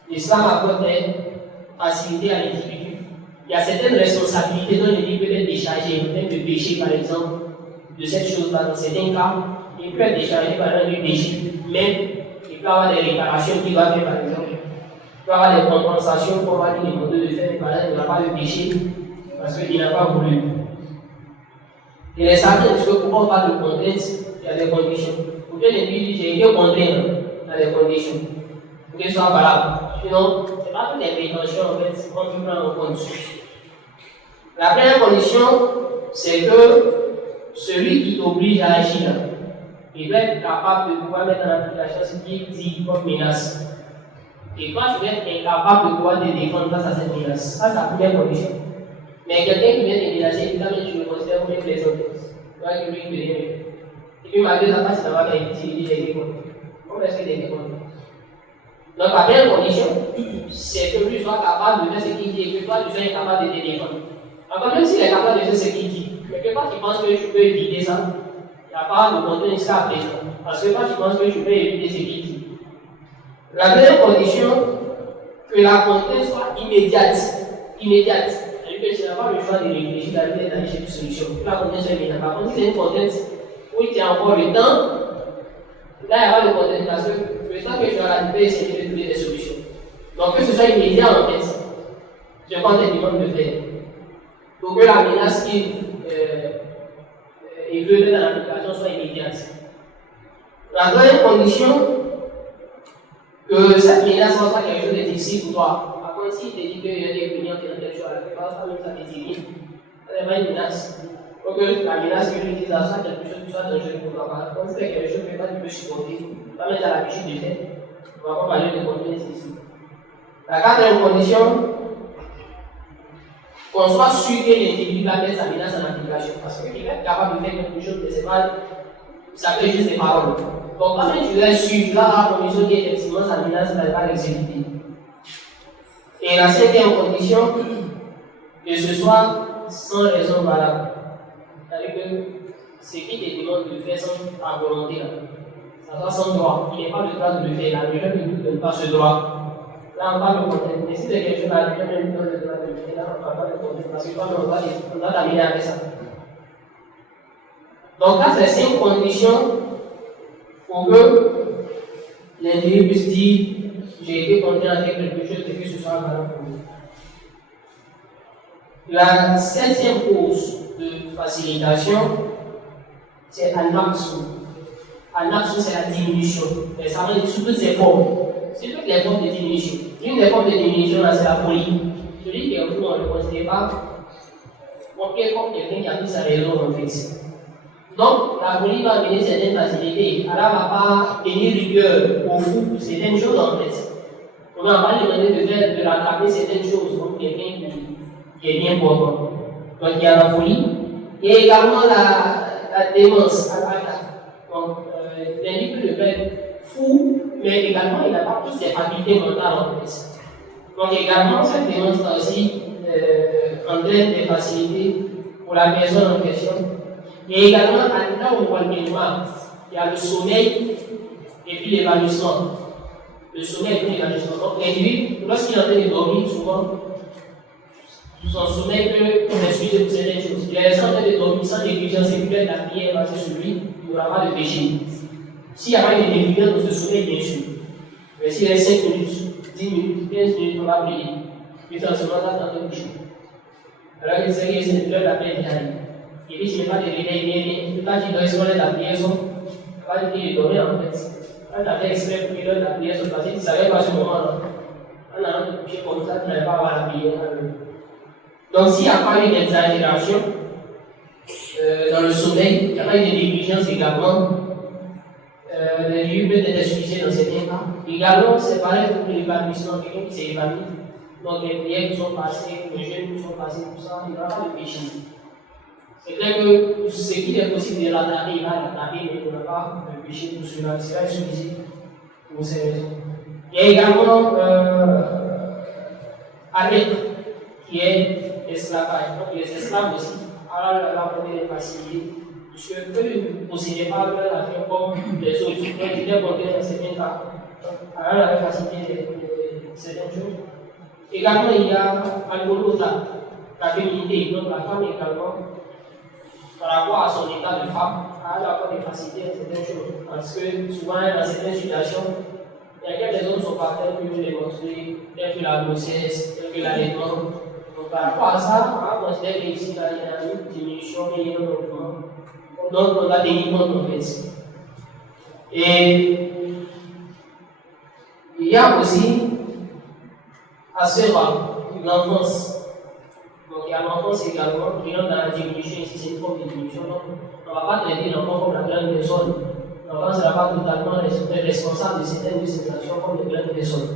l'islam apporte des facilités à l'individu. Il y a certaines responsabilités dont l'individu peut être déchargé, même de péché par exemple, de cette chose-là. Dans certains cas, il peut être déchargé par exemple du péché, mais il peut avoir des réparations qu'il va faire par exemple. Il peut avoir des compensations qu'on va lui demander de faire, par exemple, il n'a pas de péché parce qu'il n'a pas voulu. Il est certain que pour qu'on parle de contrainte, il y a des conditions. Pour que l'individu j'ai été contraint, il y a des conditions. Pour que ce soit valable. Sinon, ce n'est pas toutes les prétentions en fait qu'on peut prendre en compte. La première condition, c'est que celui qui t'oblige à agir, il doit être capable de pouvoir mettre en application ce qu'il dit comme menace. Et toi, tu dois être incapable de pouvoir te défendre face à cette menace. Ça, c'est la première condition. Mais quelqu'un qui vient te menacer, évidemment, tu le considères comme une plaisanterie. Tu vois que lui, il veut rien faire. Et puis, malgré ça, passe d'avoir des petits défendre. Comment est-ce qu'il est défendre? Donc, la première condition, c'est que lui soit capable de faire ce qu'il dit et que toi, tu sois incapable de te défendre. Encore même s'il est capable de faire ce qu'il dit, quelque part, tu penses que tu peux éviter ça, il n'y a pas de contrainte jusqu'à présent. Parce que toi, tu penses que tu peux éviter ce qu'il dit. La deuxième condition, que la contrainte soit immédiate. Immédiate. C'est-à-dire que tu n'as pas le choix de réfléchir, d'aller chercher une solution. Que la contrainte soit immédiate. Par contre, si c'est une contrainte où tu as encore le temps, là, il n'y a pas de contrainte parce que le temps que tu as là, tu peux essayer de trouver des solutions. Donc, que ce soit immédiat en fait, c'est quand tu demandes de faire. Pour que la menace qu'il veut mettre dans l'application soit immédiate. La deuxième condition, que cette menace soit quelque chose de difficile pour toi. Par contre, s'il te dit qu'il y a des clients qui ont quelque chose à la plupart, ça même ça te dit rien. Ça n'est pas une menace. Donc, la menace que lui dit, ça soit quelque chose qui soit dangereux pour toi. Par contre, si c'est quelque chose que toi tu peux supporter, tu vas mettre à l'habitude de faire. On va pas parler de contrainte ici. La quatrième condition, qu'on soit sûr que l'individu va mettre sa menace en application. Parce qu'il va être capable de faire quelque chose, mais c'est pas. Ça fait juste des paroles. Donc, quand tu dois être sûr, tu vas avoir la condition qu'effectivement sa menace ne va pas l'exécuter. Et la cinquième condition, que ce soit sans raison valable. C'est-à-dire que ce qui te demande de faire sans ta volonté, ça soit sans droit. Il n'y a pas le droit de le faire. La religion ne nous donne pas ce droit. Là, on parle de contrainte. Mais si c'est quelque chose, la religion ne nous donne le droit de le faire. Là, on ne parle pas de contrainte. Parce que quand on doit terminer avec ça. Donc là, c'est 5 conditions pour que l'individu puisse dire j'ai été contraint à faire quelque chose et que ce soit valable pour lui. La 7e cause de facilitation, c'est al-naqsu. Al-naqsu, c'est la diminution. Et ça va être sous toutes ses formes. C'est toutes les formes de diminution. Une des formes de diminution, là, c'est la folie. Celui qui est fou, on ne le considère pas comme quelqu'un qui a pris sa raison en fait. Donc, la folie va amener certaines facilités. Allah ne va pas tenir rigueur au fou pour certaines choses en fait. On n'a pas demandé de rattraper certaines choses comme quelqu'un qui est bien portant. Donc, il y a la folie. Et également la démence. Donc, l'individu peut être fou, mais également il n'a pas toutes ses facultés mentales en fait. Donc, également, cette démence va aussi entraîne des facilités pour la personne en question. Et également, à l'état où on voit le mémoire, il y a le sommeil et puis l'évanouissement. Le sommeil et puis l'évanouissement. Donc, l'individu, lorsqu'il est en train de dormir, souvent, son sommeil peut m'excuser pour certaines choses. Il est en train de dormir sans négligence et puis la prière va sur lui, il n'aura pas de péché. S'il n'y a pas de négligence dans ce sommeil, bien sûr. Mais s'il est 5 minutes, 10 minutes, 15 minutes, on va prier. Puis dans ce moment-là, dans le péché. Alors, il sait que c'est l'heure de la prière qui arrive. Et puis, s'il n'y a pas de réveil, tout à l'heure, il doit se la prière, il va dire qu'il dormait en fait. Quand il a fait exprès pour qu'il donne la prière, parce qu'il ne savait pas ce moment-là. On a un couché comme ça, il n'allait pas avoir la prière. Donc, s'il n'y a pas eu d'exagération dans le sommeil, il n'y a pas eu de négligence également, les lieux peuvent être excusés dans certains cas. Également, c'est pareil pour l'évanouissement, quelqu'un qui s'est évanoui. Donc, les prières qui sont passées, les jeûnes qui sont passés, tout ça, il n'y aura pas de péché. C'est clair que ce qu'il est possible de rattraper, il va rattraper, mais il n'y aura pas de péché pour cela. C'est là excusé pour ces raisons. Il y a également arrêt qui est l'esclavage. Donc, les esclaves aussi, alors la première facilité. Puisque eux ne possédaient pas leur affaire comme les autres, donc ils étaient comptés dans certains cas. Alors, la facilité certaines choses. Également, il y a l'alcoolota, la féminité, donc la femme également, par rapport à son état de femme, elle a des facilités dans certaines choses. Parce que souvent, dans certaines situations, il y a quelques zones sont pas telles que les menstrues, telles que la grossesse, telles que l'allaitement. Donc, par rapport à ça, on considère qu'ici, il y a une diminution, mais il y a un augmentement. Donc, on a des niveaux en fait. Et il y a aussi à l'enfance. Donc, il y a l'enfance également qui rentre dans la diminution. Ici, c'est une forme de diminution. Donc, on ne va pas traiter l'enfant comme la grande personne. L'enfant ne sera pas totalement responsable de certaines de ses actions comme de grandes personnes.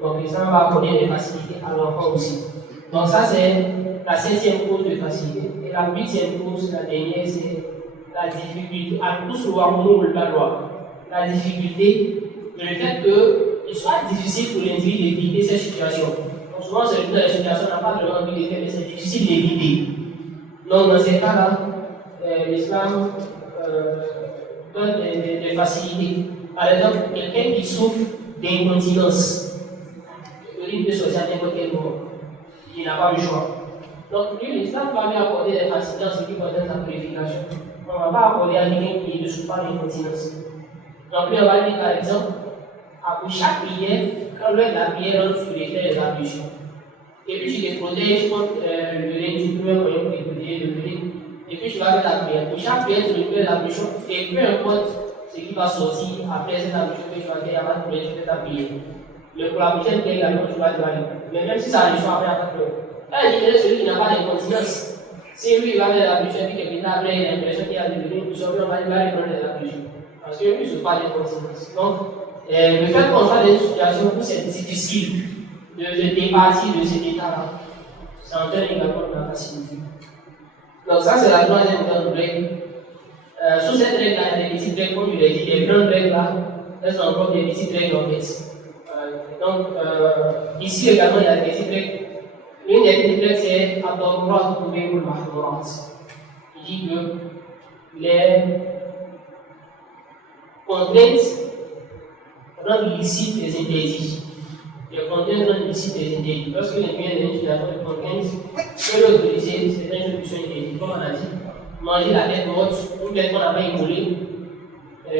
Donc, l'Islam va accorder des facilités à l'enfant aussi. Donc, ça, c'est la 5e cause de facilité. Et la 8e cause, la dernière, c'est la difficulté, à tout souvent la loi. La difficulté, le fait qu'il soit difficile pour l'individu d'éviter ces situations. Donc souvent, c'est dans les situations, on n'a pas vraiment envie de faire, mais c'est difficile d'éviter. Donc dans ces cas-là, l'islam donne des facilités. Par exemple, quelqu'un qui souffre d'incontinence, il peut sortir à n'importe quel moment. Il n'a pas le choix. Donc lui, l'islam va lui accorder des facilités en ce qui concerne sa purification. On ne va pas accorder à quelqu'un qui ne souffre pas d'incontinence. Donc, lui, on va dire par exemple, après chaque prière, quand l'heure de la prière rentre, tu les fais les ablutions. Et puis, tu te protèges contre l'urine, tu peux même pour te protéger de l'urine. Et puis, tu vas faire la prière. Pour chaque prière, tu fais l'ablution. Et peu importe ce qui va sortir après cette ablution que tu vas faire, il n'y a pas de problème, tu fais ta prière. Mais pour la prochaine prière également, tu vas devoir aller. Mais même si ça a le choix, après, il n'y a pas de problème. Là, il dit celui qui n'a pas d'incontinence. Si lui, il va faire l'ablution, puis quelqu'un après, il a l'impression qu'il y a de l'urine, puis on va lui prendre les ablutions. Parce que lui, il ne souffre pas d'incontinence. Donc, le fait qu'on soit dans une situation où c'est difficile de se départir de cet état-là, ça entraîne également de la facilité. Donc, ça, c'est la 3e grande règle. Sous cette règle, il y a des petites règles, comme je l'ai dit, les grandes règles là, elles sont encore des petites règles en fait. Donc, ici également, il y a des petites règles. Une des petites règles, c'est Abdurrahman Koubéoul Mahmourat. Il dit que les contraintes rendent licites les interdits. Les contraintes rendent licites les interdits. Lorsque les biens d'une situation de contraintes, peuvent autoriser certaines solutions interdites. Comme on a dit, manger la tête morte, une tête qu'on n'a pas immolée,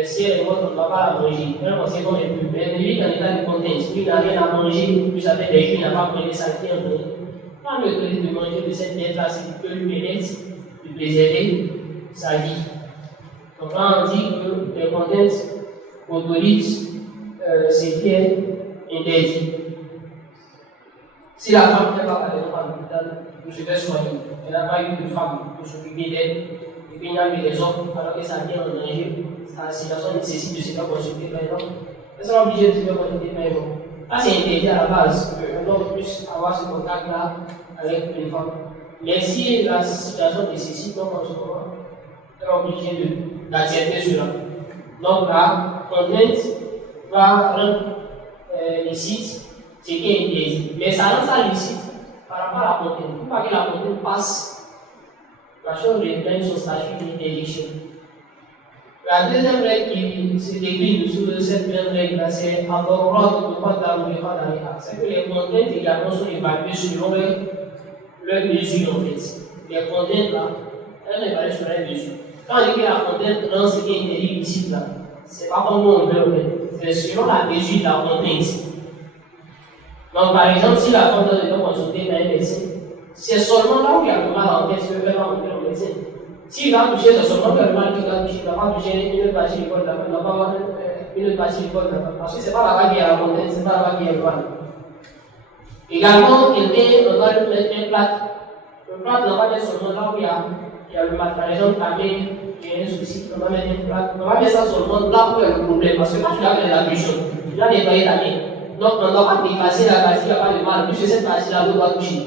si elle est morte, on ne va pas la manger. Même on sait qu'on est plus. Mais lui, en état de contrainte, lui, il n'a rien à manger, plus ça fait des jours, il n'a pas pris des saletés en donné. Quand on lui autorise de manger de cette tête-là, c'est qu'il peut lui permettre de préserver sa vie. Donc là, on dit que les contraintes autorisent ce qui est interdit. Si la femme n'est pas par exemple à l'hôpital pour se faire soigner, elle n'a pas eu de femme pour s'occuper d'elle, et puis il y a eu des hommes alors que ça vient en danger, sa situation nécessite de se faire consulter par exemple, elle sera obligée de se faire consulter par exemple. Là, c'est interdit à la base, qu'on doit plus avoir ce contact-là avec une femme. Mais si la situation nécessite, donc en ce moment, elle est obligée d'accepter cela. Donc la contrainte va rendre licite ce qui est interdit. Mais ça rend ça licite par rapport à la contrainte. Pour pas que la contrainte passe, la chose reprenne son statut d'interdiction. La deuxième règle qui se décline dessous de cette même règle, c'est c'est que les contraintes également sont évaluées selon leur mesure en fait. Les contraintes là, elles sont évaluées sur leur mesure. Quand on dit que la contrainte rend ce qui est interdit licite là, c'est pas comme nous on veut en fait. C'est selon la mesure de la contrainte. Donc par exemple, si la femme doit consulter par un médecin, c'est seulement là où il y a le mal en fait, ce que fait rencontrer le médecin. S'il va toucher, c'est seulement que le mal qui va toucher, il ne va pas toucher une autre partie du corps là-bas, il ne va pas avoir une autre partie du corps là-bas. Parce que ce n'est pas là-bas qui est la contrainte, ce n'est pas là-bas qui est le mal. Également, quelqu'un doit lui mettre un plat. Le plat ne va pas être seulement là où il y a le mal. Par exemple, amener j'ai un souci, on va mettre ça sur le monde là où est le problème. Parce que quand tu laves les ablutions, tu dois nettoyer ta main. Donc on ne doit pas dépasser la partie, il n'y a pas de mal, puisque cette partie-là, l'eau doit toucher.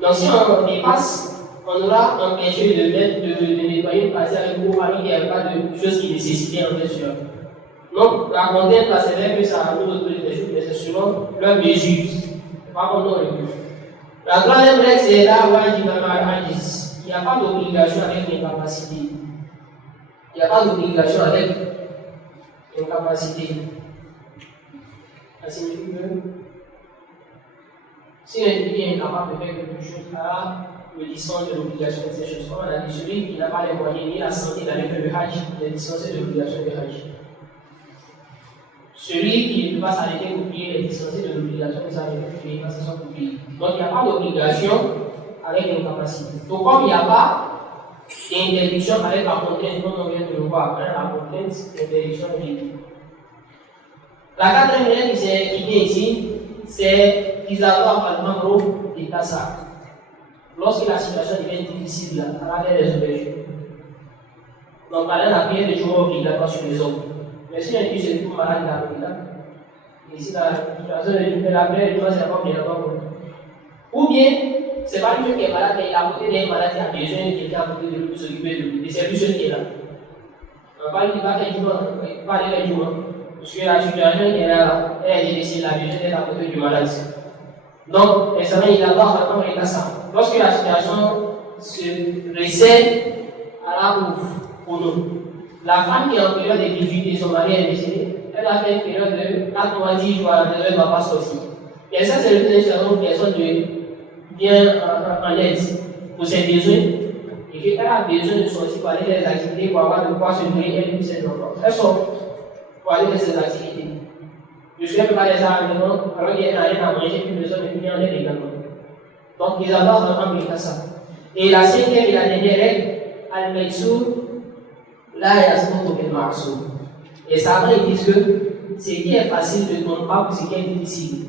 Donc si on dépasse, on aura empêché de nettoyer une partie avec l'eau, alors qu'il n'y avait pas de choses qui nécessitaient en fait sur. Donc la contrainte, là, c'est vrai que ça a d'autres choses, mais c'est selon leur mesure. Pas comme nous le. La troisième règle, c'est là où il n'y a pas d'obligation avec l'incapacité. Il n'y a pas d'obligation avec l'incapacité. Ça signifie que si l'individu est incapable de faire quelque chose, là, le dispense de l'obligation de ces choses. Comme on a dit, celui qui n'a pas les moyens ni la santé d'aller faire le Hajj, il est dispensé de l'obligation de Hajj. Celui qui ne peut pas s'arrêter pour payer est dispensé de l'obligation de s'arrêter pour payer. Donc il n'y a pas d'obligation avec l'incapacité. Donc comme il n'y a pas d'interdiction avec la contrainte, comme on vient de le voir, la contrainte, l'interdiction est libre. La quatrième règle qui vient ici, c'est qu'ils avoir le membre de Tassa. Lorsque la situation devient difficile, à travers les auberges. Donc, par exemple, la prière de jour obligatoire sur les hommes. Mais si l'individu se trouve malade, il a l'hôpital. Et si la situation de la prière de jour, c'est pas obligatoire pour lui. Ou bien, c'est pas lui qui est malade, mais il a à côté d'un malade qui a besoin de quelqu'un à côté de lui pour s'occuper de lui. Et c'est lui seul qui est là. On va lui faire du mal, il va aller faire du mal. Parce que la situation qui est là, elle est difficile, la besoin d'être à côté du malade. Donc, il a pas vraiment été ça. Lorsque la situation se resserre, à la pour nous. La femme qui est en période de 18 et son mari est décédé, elle a fait une période de 4 mois, 10 jours, elle ne va pas sortir. Et ça, c'est une situation où personne ne vient en aide pour ses besoins. Et qu'elle a besoin de sortir pour aller faire des activités, pour avoir de quoi se nourrir elle ou ses enfants. Elle sort pour aller faire ses activités. Jusqu'à ne peut pas laisser à la maison, alors qu'il n'y a rien à manger, puis besoin de venir en aide également. Donc, les avoir vraiment mis à ça. Et la cinquième et la dernière règle, Al-Maïsour, là, il y a ce qu'on appelle Marsour. Et ça, ils disent que ce qui est facile ne compte pas pour ce qui est difficile.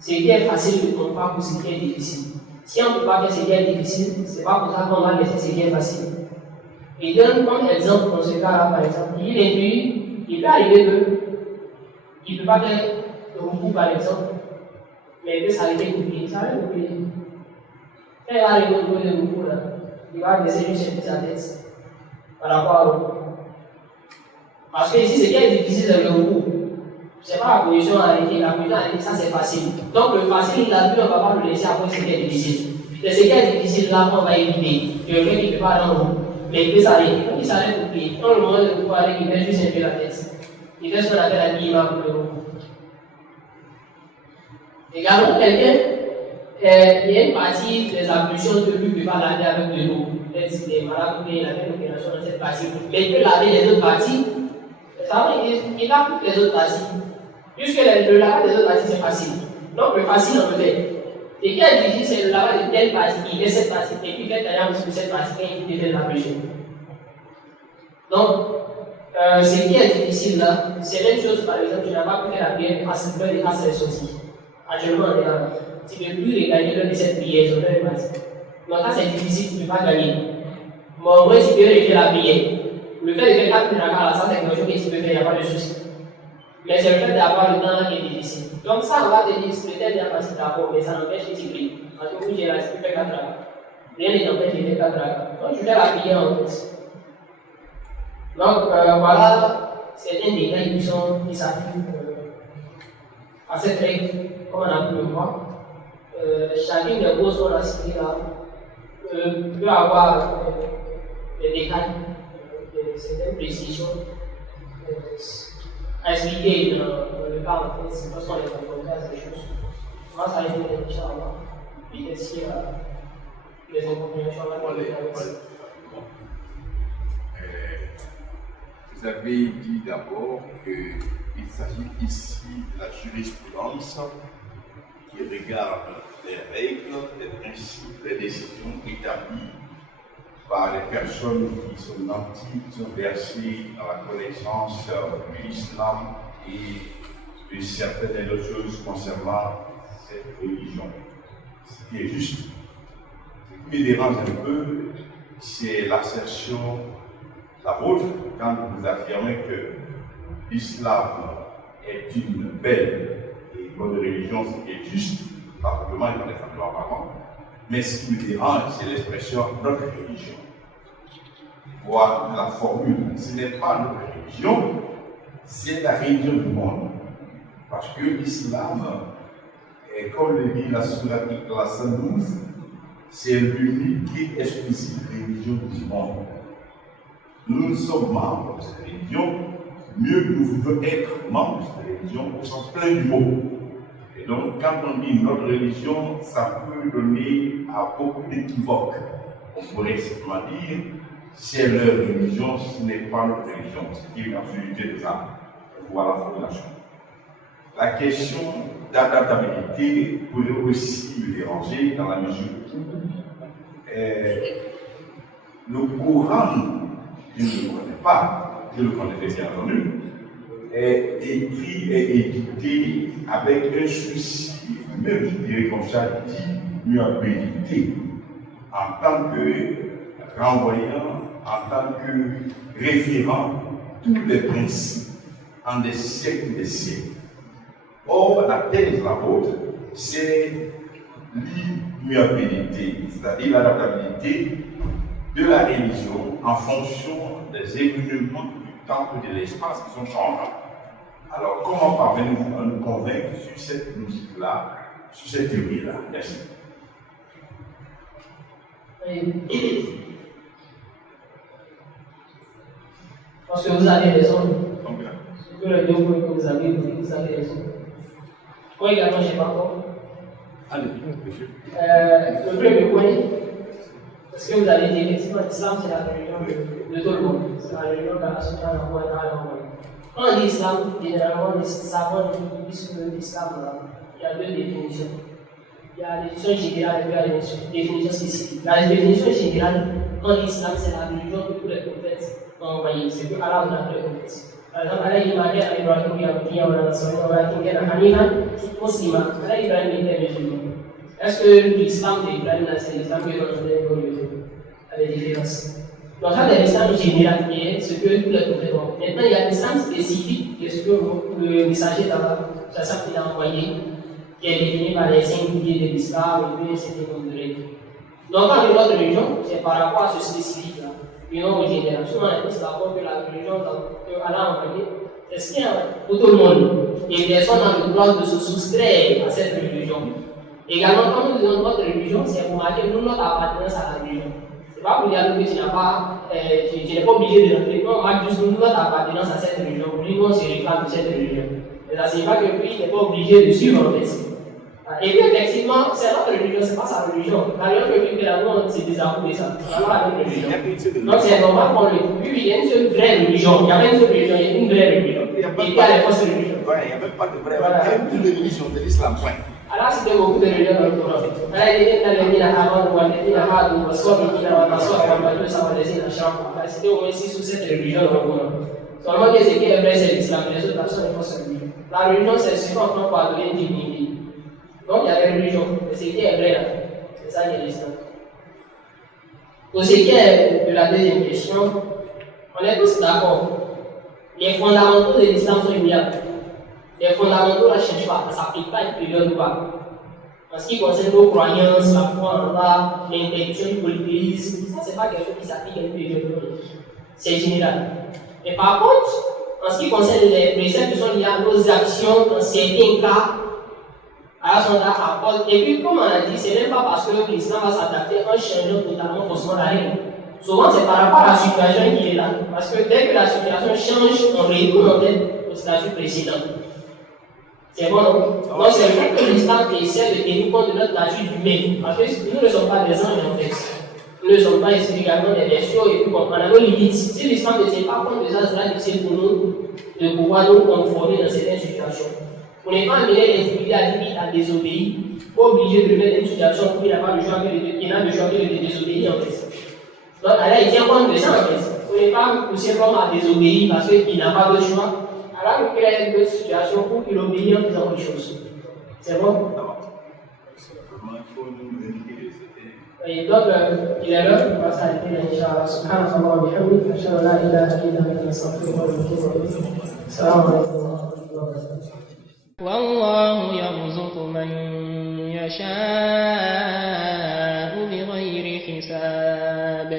Ce qui est facile ne compte pas pour ce qui est difficile. Si on ne peut pas faire ce qui est difficile, ce n'est pas pour ça qu'on va laisser ce qui est facile. Et donne comme exemple, dans ce cas-là, par exemple, il peut arriver qu'il ne peut pas faire le recours, par exemple, mais il peut s'arrêter pour payer. Ça va payer. Quand il va arriver au niveau de recours, il va laisser juste un peu sa tête par rapport à l'eau. Parce que ici, ce qui est difficile, c'est le recours. Ce n'est pas la position arrêtée. La position arrêtée, ça c'est facile. Donc le facile, il a pu, on ne va pas le laisser après ce qui est difficile. Et ce qui est difficile, là, on va éviter. Le fait qu'il ne peut pas dans l'eau. Mais il peut s'arrêter. Quand il s'arrête pour payer, quand le moment de recours arrive, il fait juste un peu la tête. Il fait ce qu'on appelle un minimum pour le recours. Également, quelqu'un, il y a une partie des ablutions que lui ne peut pas laver avec de l'eau. Peut-être s'il est malade ou bien il a fait une opération dans cette partie. Mais il peut laver les autres parties. Ça veut dire qu'il lave toutes les autres parties. Puisque le lavage des autres parties c'est facile. Donc le facile on le fait. Ce qui est difficile c'est le lavage de telle partie, il met cette partie, et puis il fait d'ailleurs sur cette partie quand il fait l'ablution. Donc, ce qui est difficile là, c'est la même chose par exemple, tu n'as pas pu faire la prière à cette heure et à cette sortie. Actuellement on est là. Tu ne peux plus regagner l'heure de cette prière, sur l'heure de partie. Donc là c'est difficile, tu ne peux pas gagner. Mais au moins tu peux faire la prière. Le fait de faire 4 miracles, ça c'est quelque chose que tu peux faire, il n'y a pas de souci. Mais c'est le fait d'avoir le temps qui est difficile. Donc ça, on va te dire, peut-être bien facile d'accord, mais ça n'empêche que tu pries. Parce que vous, j'ai là, tu fais 4 miracles. Rien ne t'empêche de faire 4 miracles. Donc tu fais la prière en fait. Donc voilà certains détails qui s'appliquent à cette règle, comme on a pu le voir. Chacune des causes qu'on a citées là peut avoir des détails. Certaines précisions à expliquer dans le cas en fait, c'est parce qu'on est confronté à ces choses. Moi, ça a été Inch'Allah. Puis est-ce qu'il y a des incompréhensions là pour les Vous avez dit d'abord qu'il s'agit ici de la jurisprudence qui regarde les règles, les principes, les décisions établies par les personnes qui sont nantis, qui sont versées dans la connaissance de l'islam et de certaines autres choses concernant cette religion. Ce qui est juste. Ce qui me dérange un peu, c'est l'assertion la vôtre quand vous affirmez que l'islam est une belle et bonne religion, ce qui est juste, parfaitement et manifestement parlant. Mais ce qui me dérange, c'est l'expression notre religion. Voir la formule, ce n'est pas notre religion, c'est la religion du monde. Parce que l'islam, comme le dit la sourate Ikhlas 112, c'est l'unique et exclusive religion du monde. Nous sommes membres de cette religion, mieux que nous voulons être membres de cette religion au sens plein du mot. Et donc, quand on dit notre religion, ça peut donner à beaucoup d'équivoques. On pourrait simplement dire, c'est leur religion, ce n'est pas notre religion, c'est une absurdité de ça. Voilà la formulation. La question d'adaptabilité pourrait aussi me déranger dans la mesure où le Coran, je ne le connais pas, je le connais bien entendu, est écrit et édité avec un souci, même je dirais comme ça, d'immuabilité, en tant que renvoyant, en tant que référent tous les principes en des siècles et des siècles. Or, la thèse, la vôtre, c'est l'immuabilité, c'est-à-dire l'adaptabilité de la religion en fonction des événements du temps et de l'espace qui sont changeants. Alors, comment parvenez-vous à nous convaincre sur cette musique-là, sur cette théorie-là? Merci. Parce que vous avez raison. Sur les 2 points que vous avez dit, vous avez raison. Moi également, je n'ai pas encore. Allez, monsieur. Le premier point, parce que vous avez dit, effectivement, l'islam, c'est la religion de tout le monde. C'est la religion d'Allah subhanahu wa ta'ala. Quand on dit islam, généralement, les savants disent que l'islam, il y a 2 définitions. Il y a la définition générale et puis la définition spécifique. La définition générale, quand on dit islam, c'est la religion de tous les prophètes envoyés. C'est que Allah a tous les prophètes. Par exemple, Allah il m'a dit à Ibrahim, il y a un enseignement, il y a un Hanifa, musulman. Allah Ibrahim était musulman. Est-ce que l'islam d'Ibrahim, c'est l'islam que l'on connaît pour lui? Il y a des différences. Donc, ça, c'est l'islam général qui est ce que tous les prophètes ont. Maintenant, il y a l'islam spécifique, qui est ce que le messager d'Allah, c'est ça qu'il a envoyé, qui est défini par les 5 piliers de l'islam et puis c'est des nombres de règles. Donc, quand une autre religion, c'est par rapport à ce spécifique-là, et non au général. Souvent, on est tous d'accord que la religion que Allah a envoyée, c'est ce qu'il y a pour tout le monde. Et personne n'a le droit de se soustraire à cette religion. Également, quand nous disons notre religion, c'est pour marquer nous notre appartenance à la religion. Ce n'est pas pour dire que tu n'es pas obligé de rentrer. Non, on marque juste notre appartenance à cette religion. Pour lui, on se réclame de cette religion. Et ça ne signifie pas que lui, il n'est pas obligé de suivre en fait. Et puis effectivement, c'est notre religion, c'est pas sa religion. La religion que lui fait là, on s'est désapprouvé ça. C'est pas la même religion. Donc c'est normal qu'on le trouve. Oui, il y a une seule vraie religion. Il n'y a pas une seule religion, il y a une vraie religion. Et il y a les fausses religions. Il n'y a même pas de vraie religion. Il y a une religion, c'est l'islam, point. Allah citait beaucoup de religions dans le Coran. Allah dit inna alladhina amanu wal ladhina hadu was-sabiina wan nasara wal majusa wal ladhina ashraku. Allah citait au moins 6 ou 7 religions dans le Coran. Seulement que ce qui est vrai, c'est l'islam. Les autres sont les fausses religions. La religion, c'est ce qu'on prend pour adonner une divinité. Donc il y a des religions. Et ce qui est vrai là, c'est ça qui est l'islam. Pour ce qui est de la deuxième question, on est tous d'accord. Les fondamentaux de l'islam sont immuables. Les fondamentaux ne changent pas, ça ne s'applique pas à une période ou pas. En ce qui concerne nos croyances, la foi en Allah, l'interdiction du polythéisme, ça c'est pas quelque chose qui s'applique à une période. C'est général. Mais par contre, en ce qui concerne les préceptes qui sont liés à nos actions, dans certains cas, à son accord. Et puis, comme on a dit, c'est même pas parce que l'islam va s'adapter en changeant totalement forcément la règle. Souvent, c'est par rapport à la situation qui est là. Parce que dès que la situation change, on retourne en fait au statut précédent. C'est bon, non? Donc, c'est vrai que l'islam essaie de tenir compte de notre nature humaine. Parce que nous ne sommes pas des anges en fait. Nous ne sommes pas également des bestiaux et puis on a nos limites. Si l'islam ne tient pas compte de ça, sera difficile pour nous de pouvoir nous conformer dans certaines situations. On n'est pas amené l'individu à limite à désobéir, pas obligé de le mettre dans une situation où il n'a pas le choix que de désobéir en fait. Donc, alors il tient compte de ça en fait. On n'est pas poussé comme à désobéir parce qu'il n'a pas de choix. Alors, il crée une situation où il obéit en faisant autre chose. C'est bon? Simplement, il faut nous indiquer certaines Et donc, il est l'heure, on va s'arrêter là, Inch'Allah. Subhanallah wa bihamdik, ashhadu an la ilaha illa anta astaghfiruka wa atubu ilayk. Assalamu alaikum wa rahmatullahi wa barakatuh. والله يرزق من يشاء بغير حساب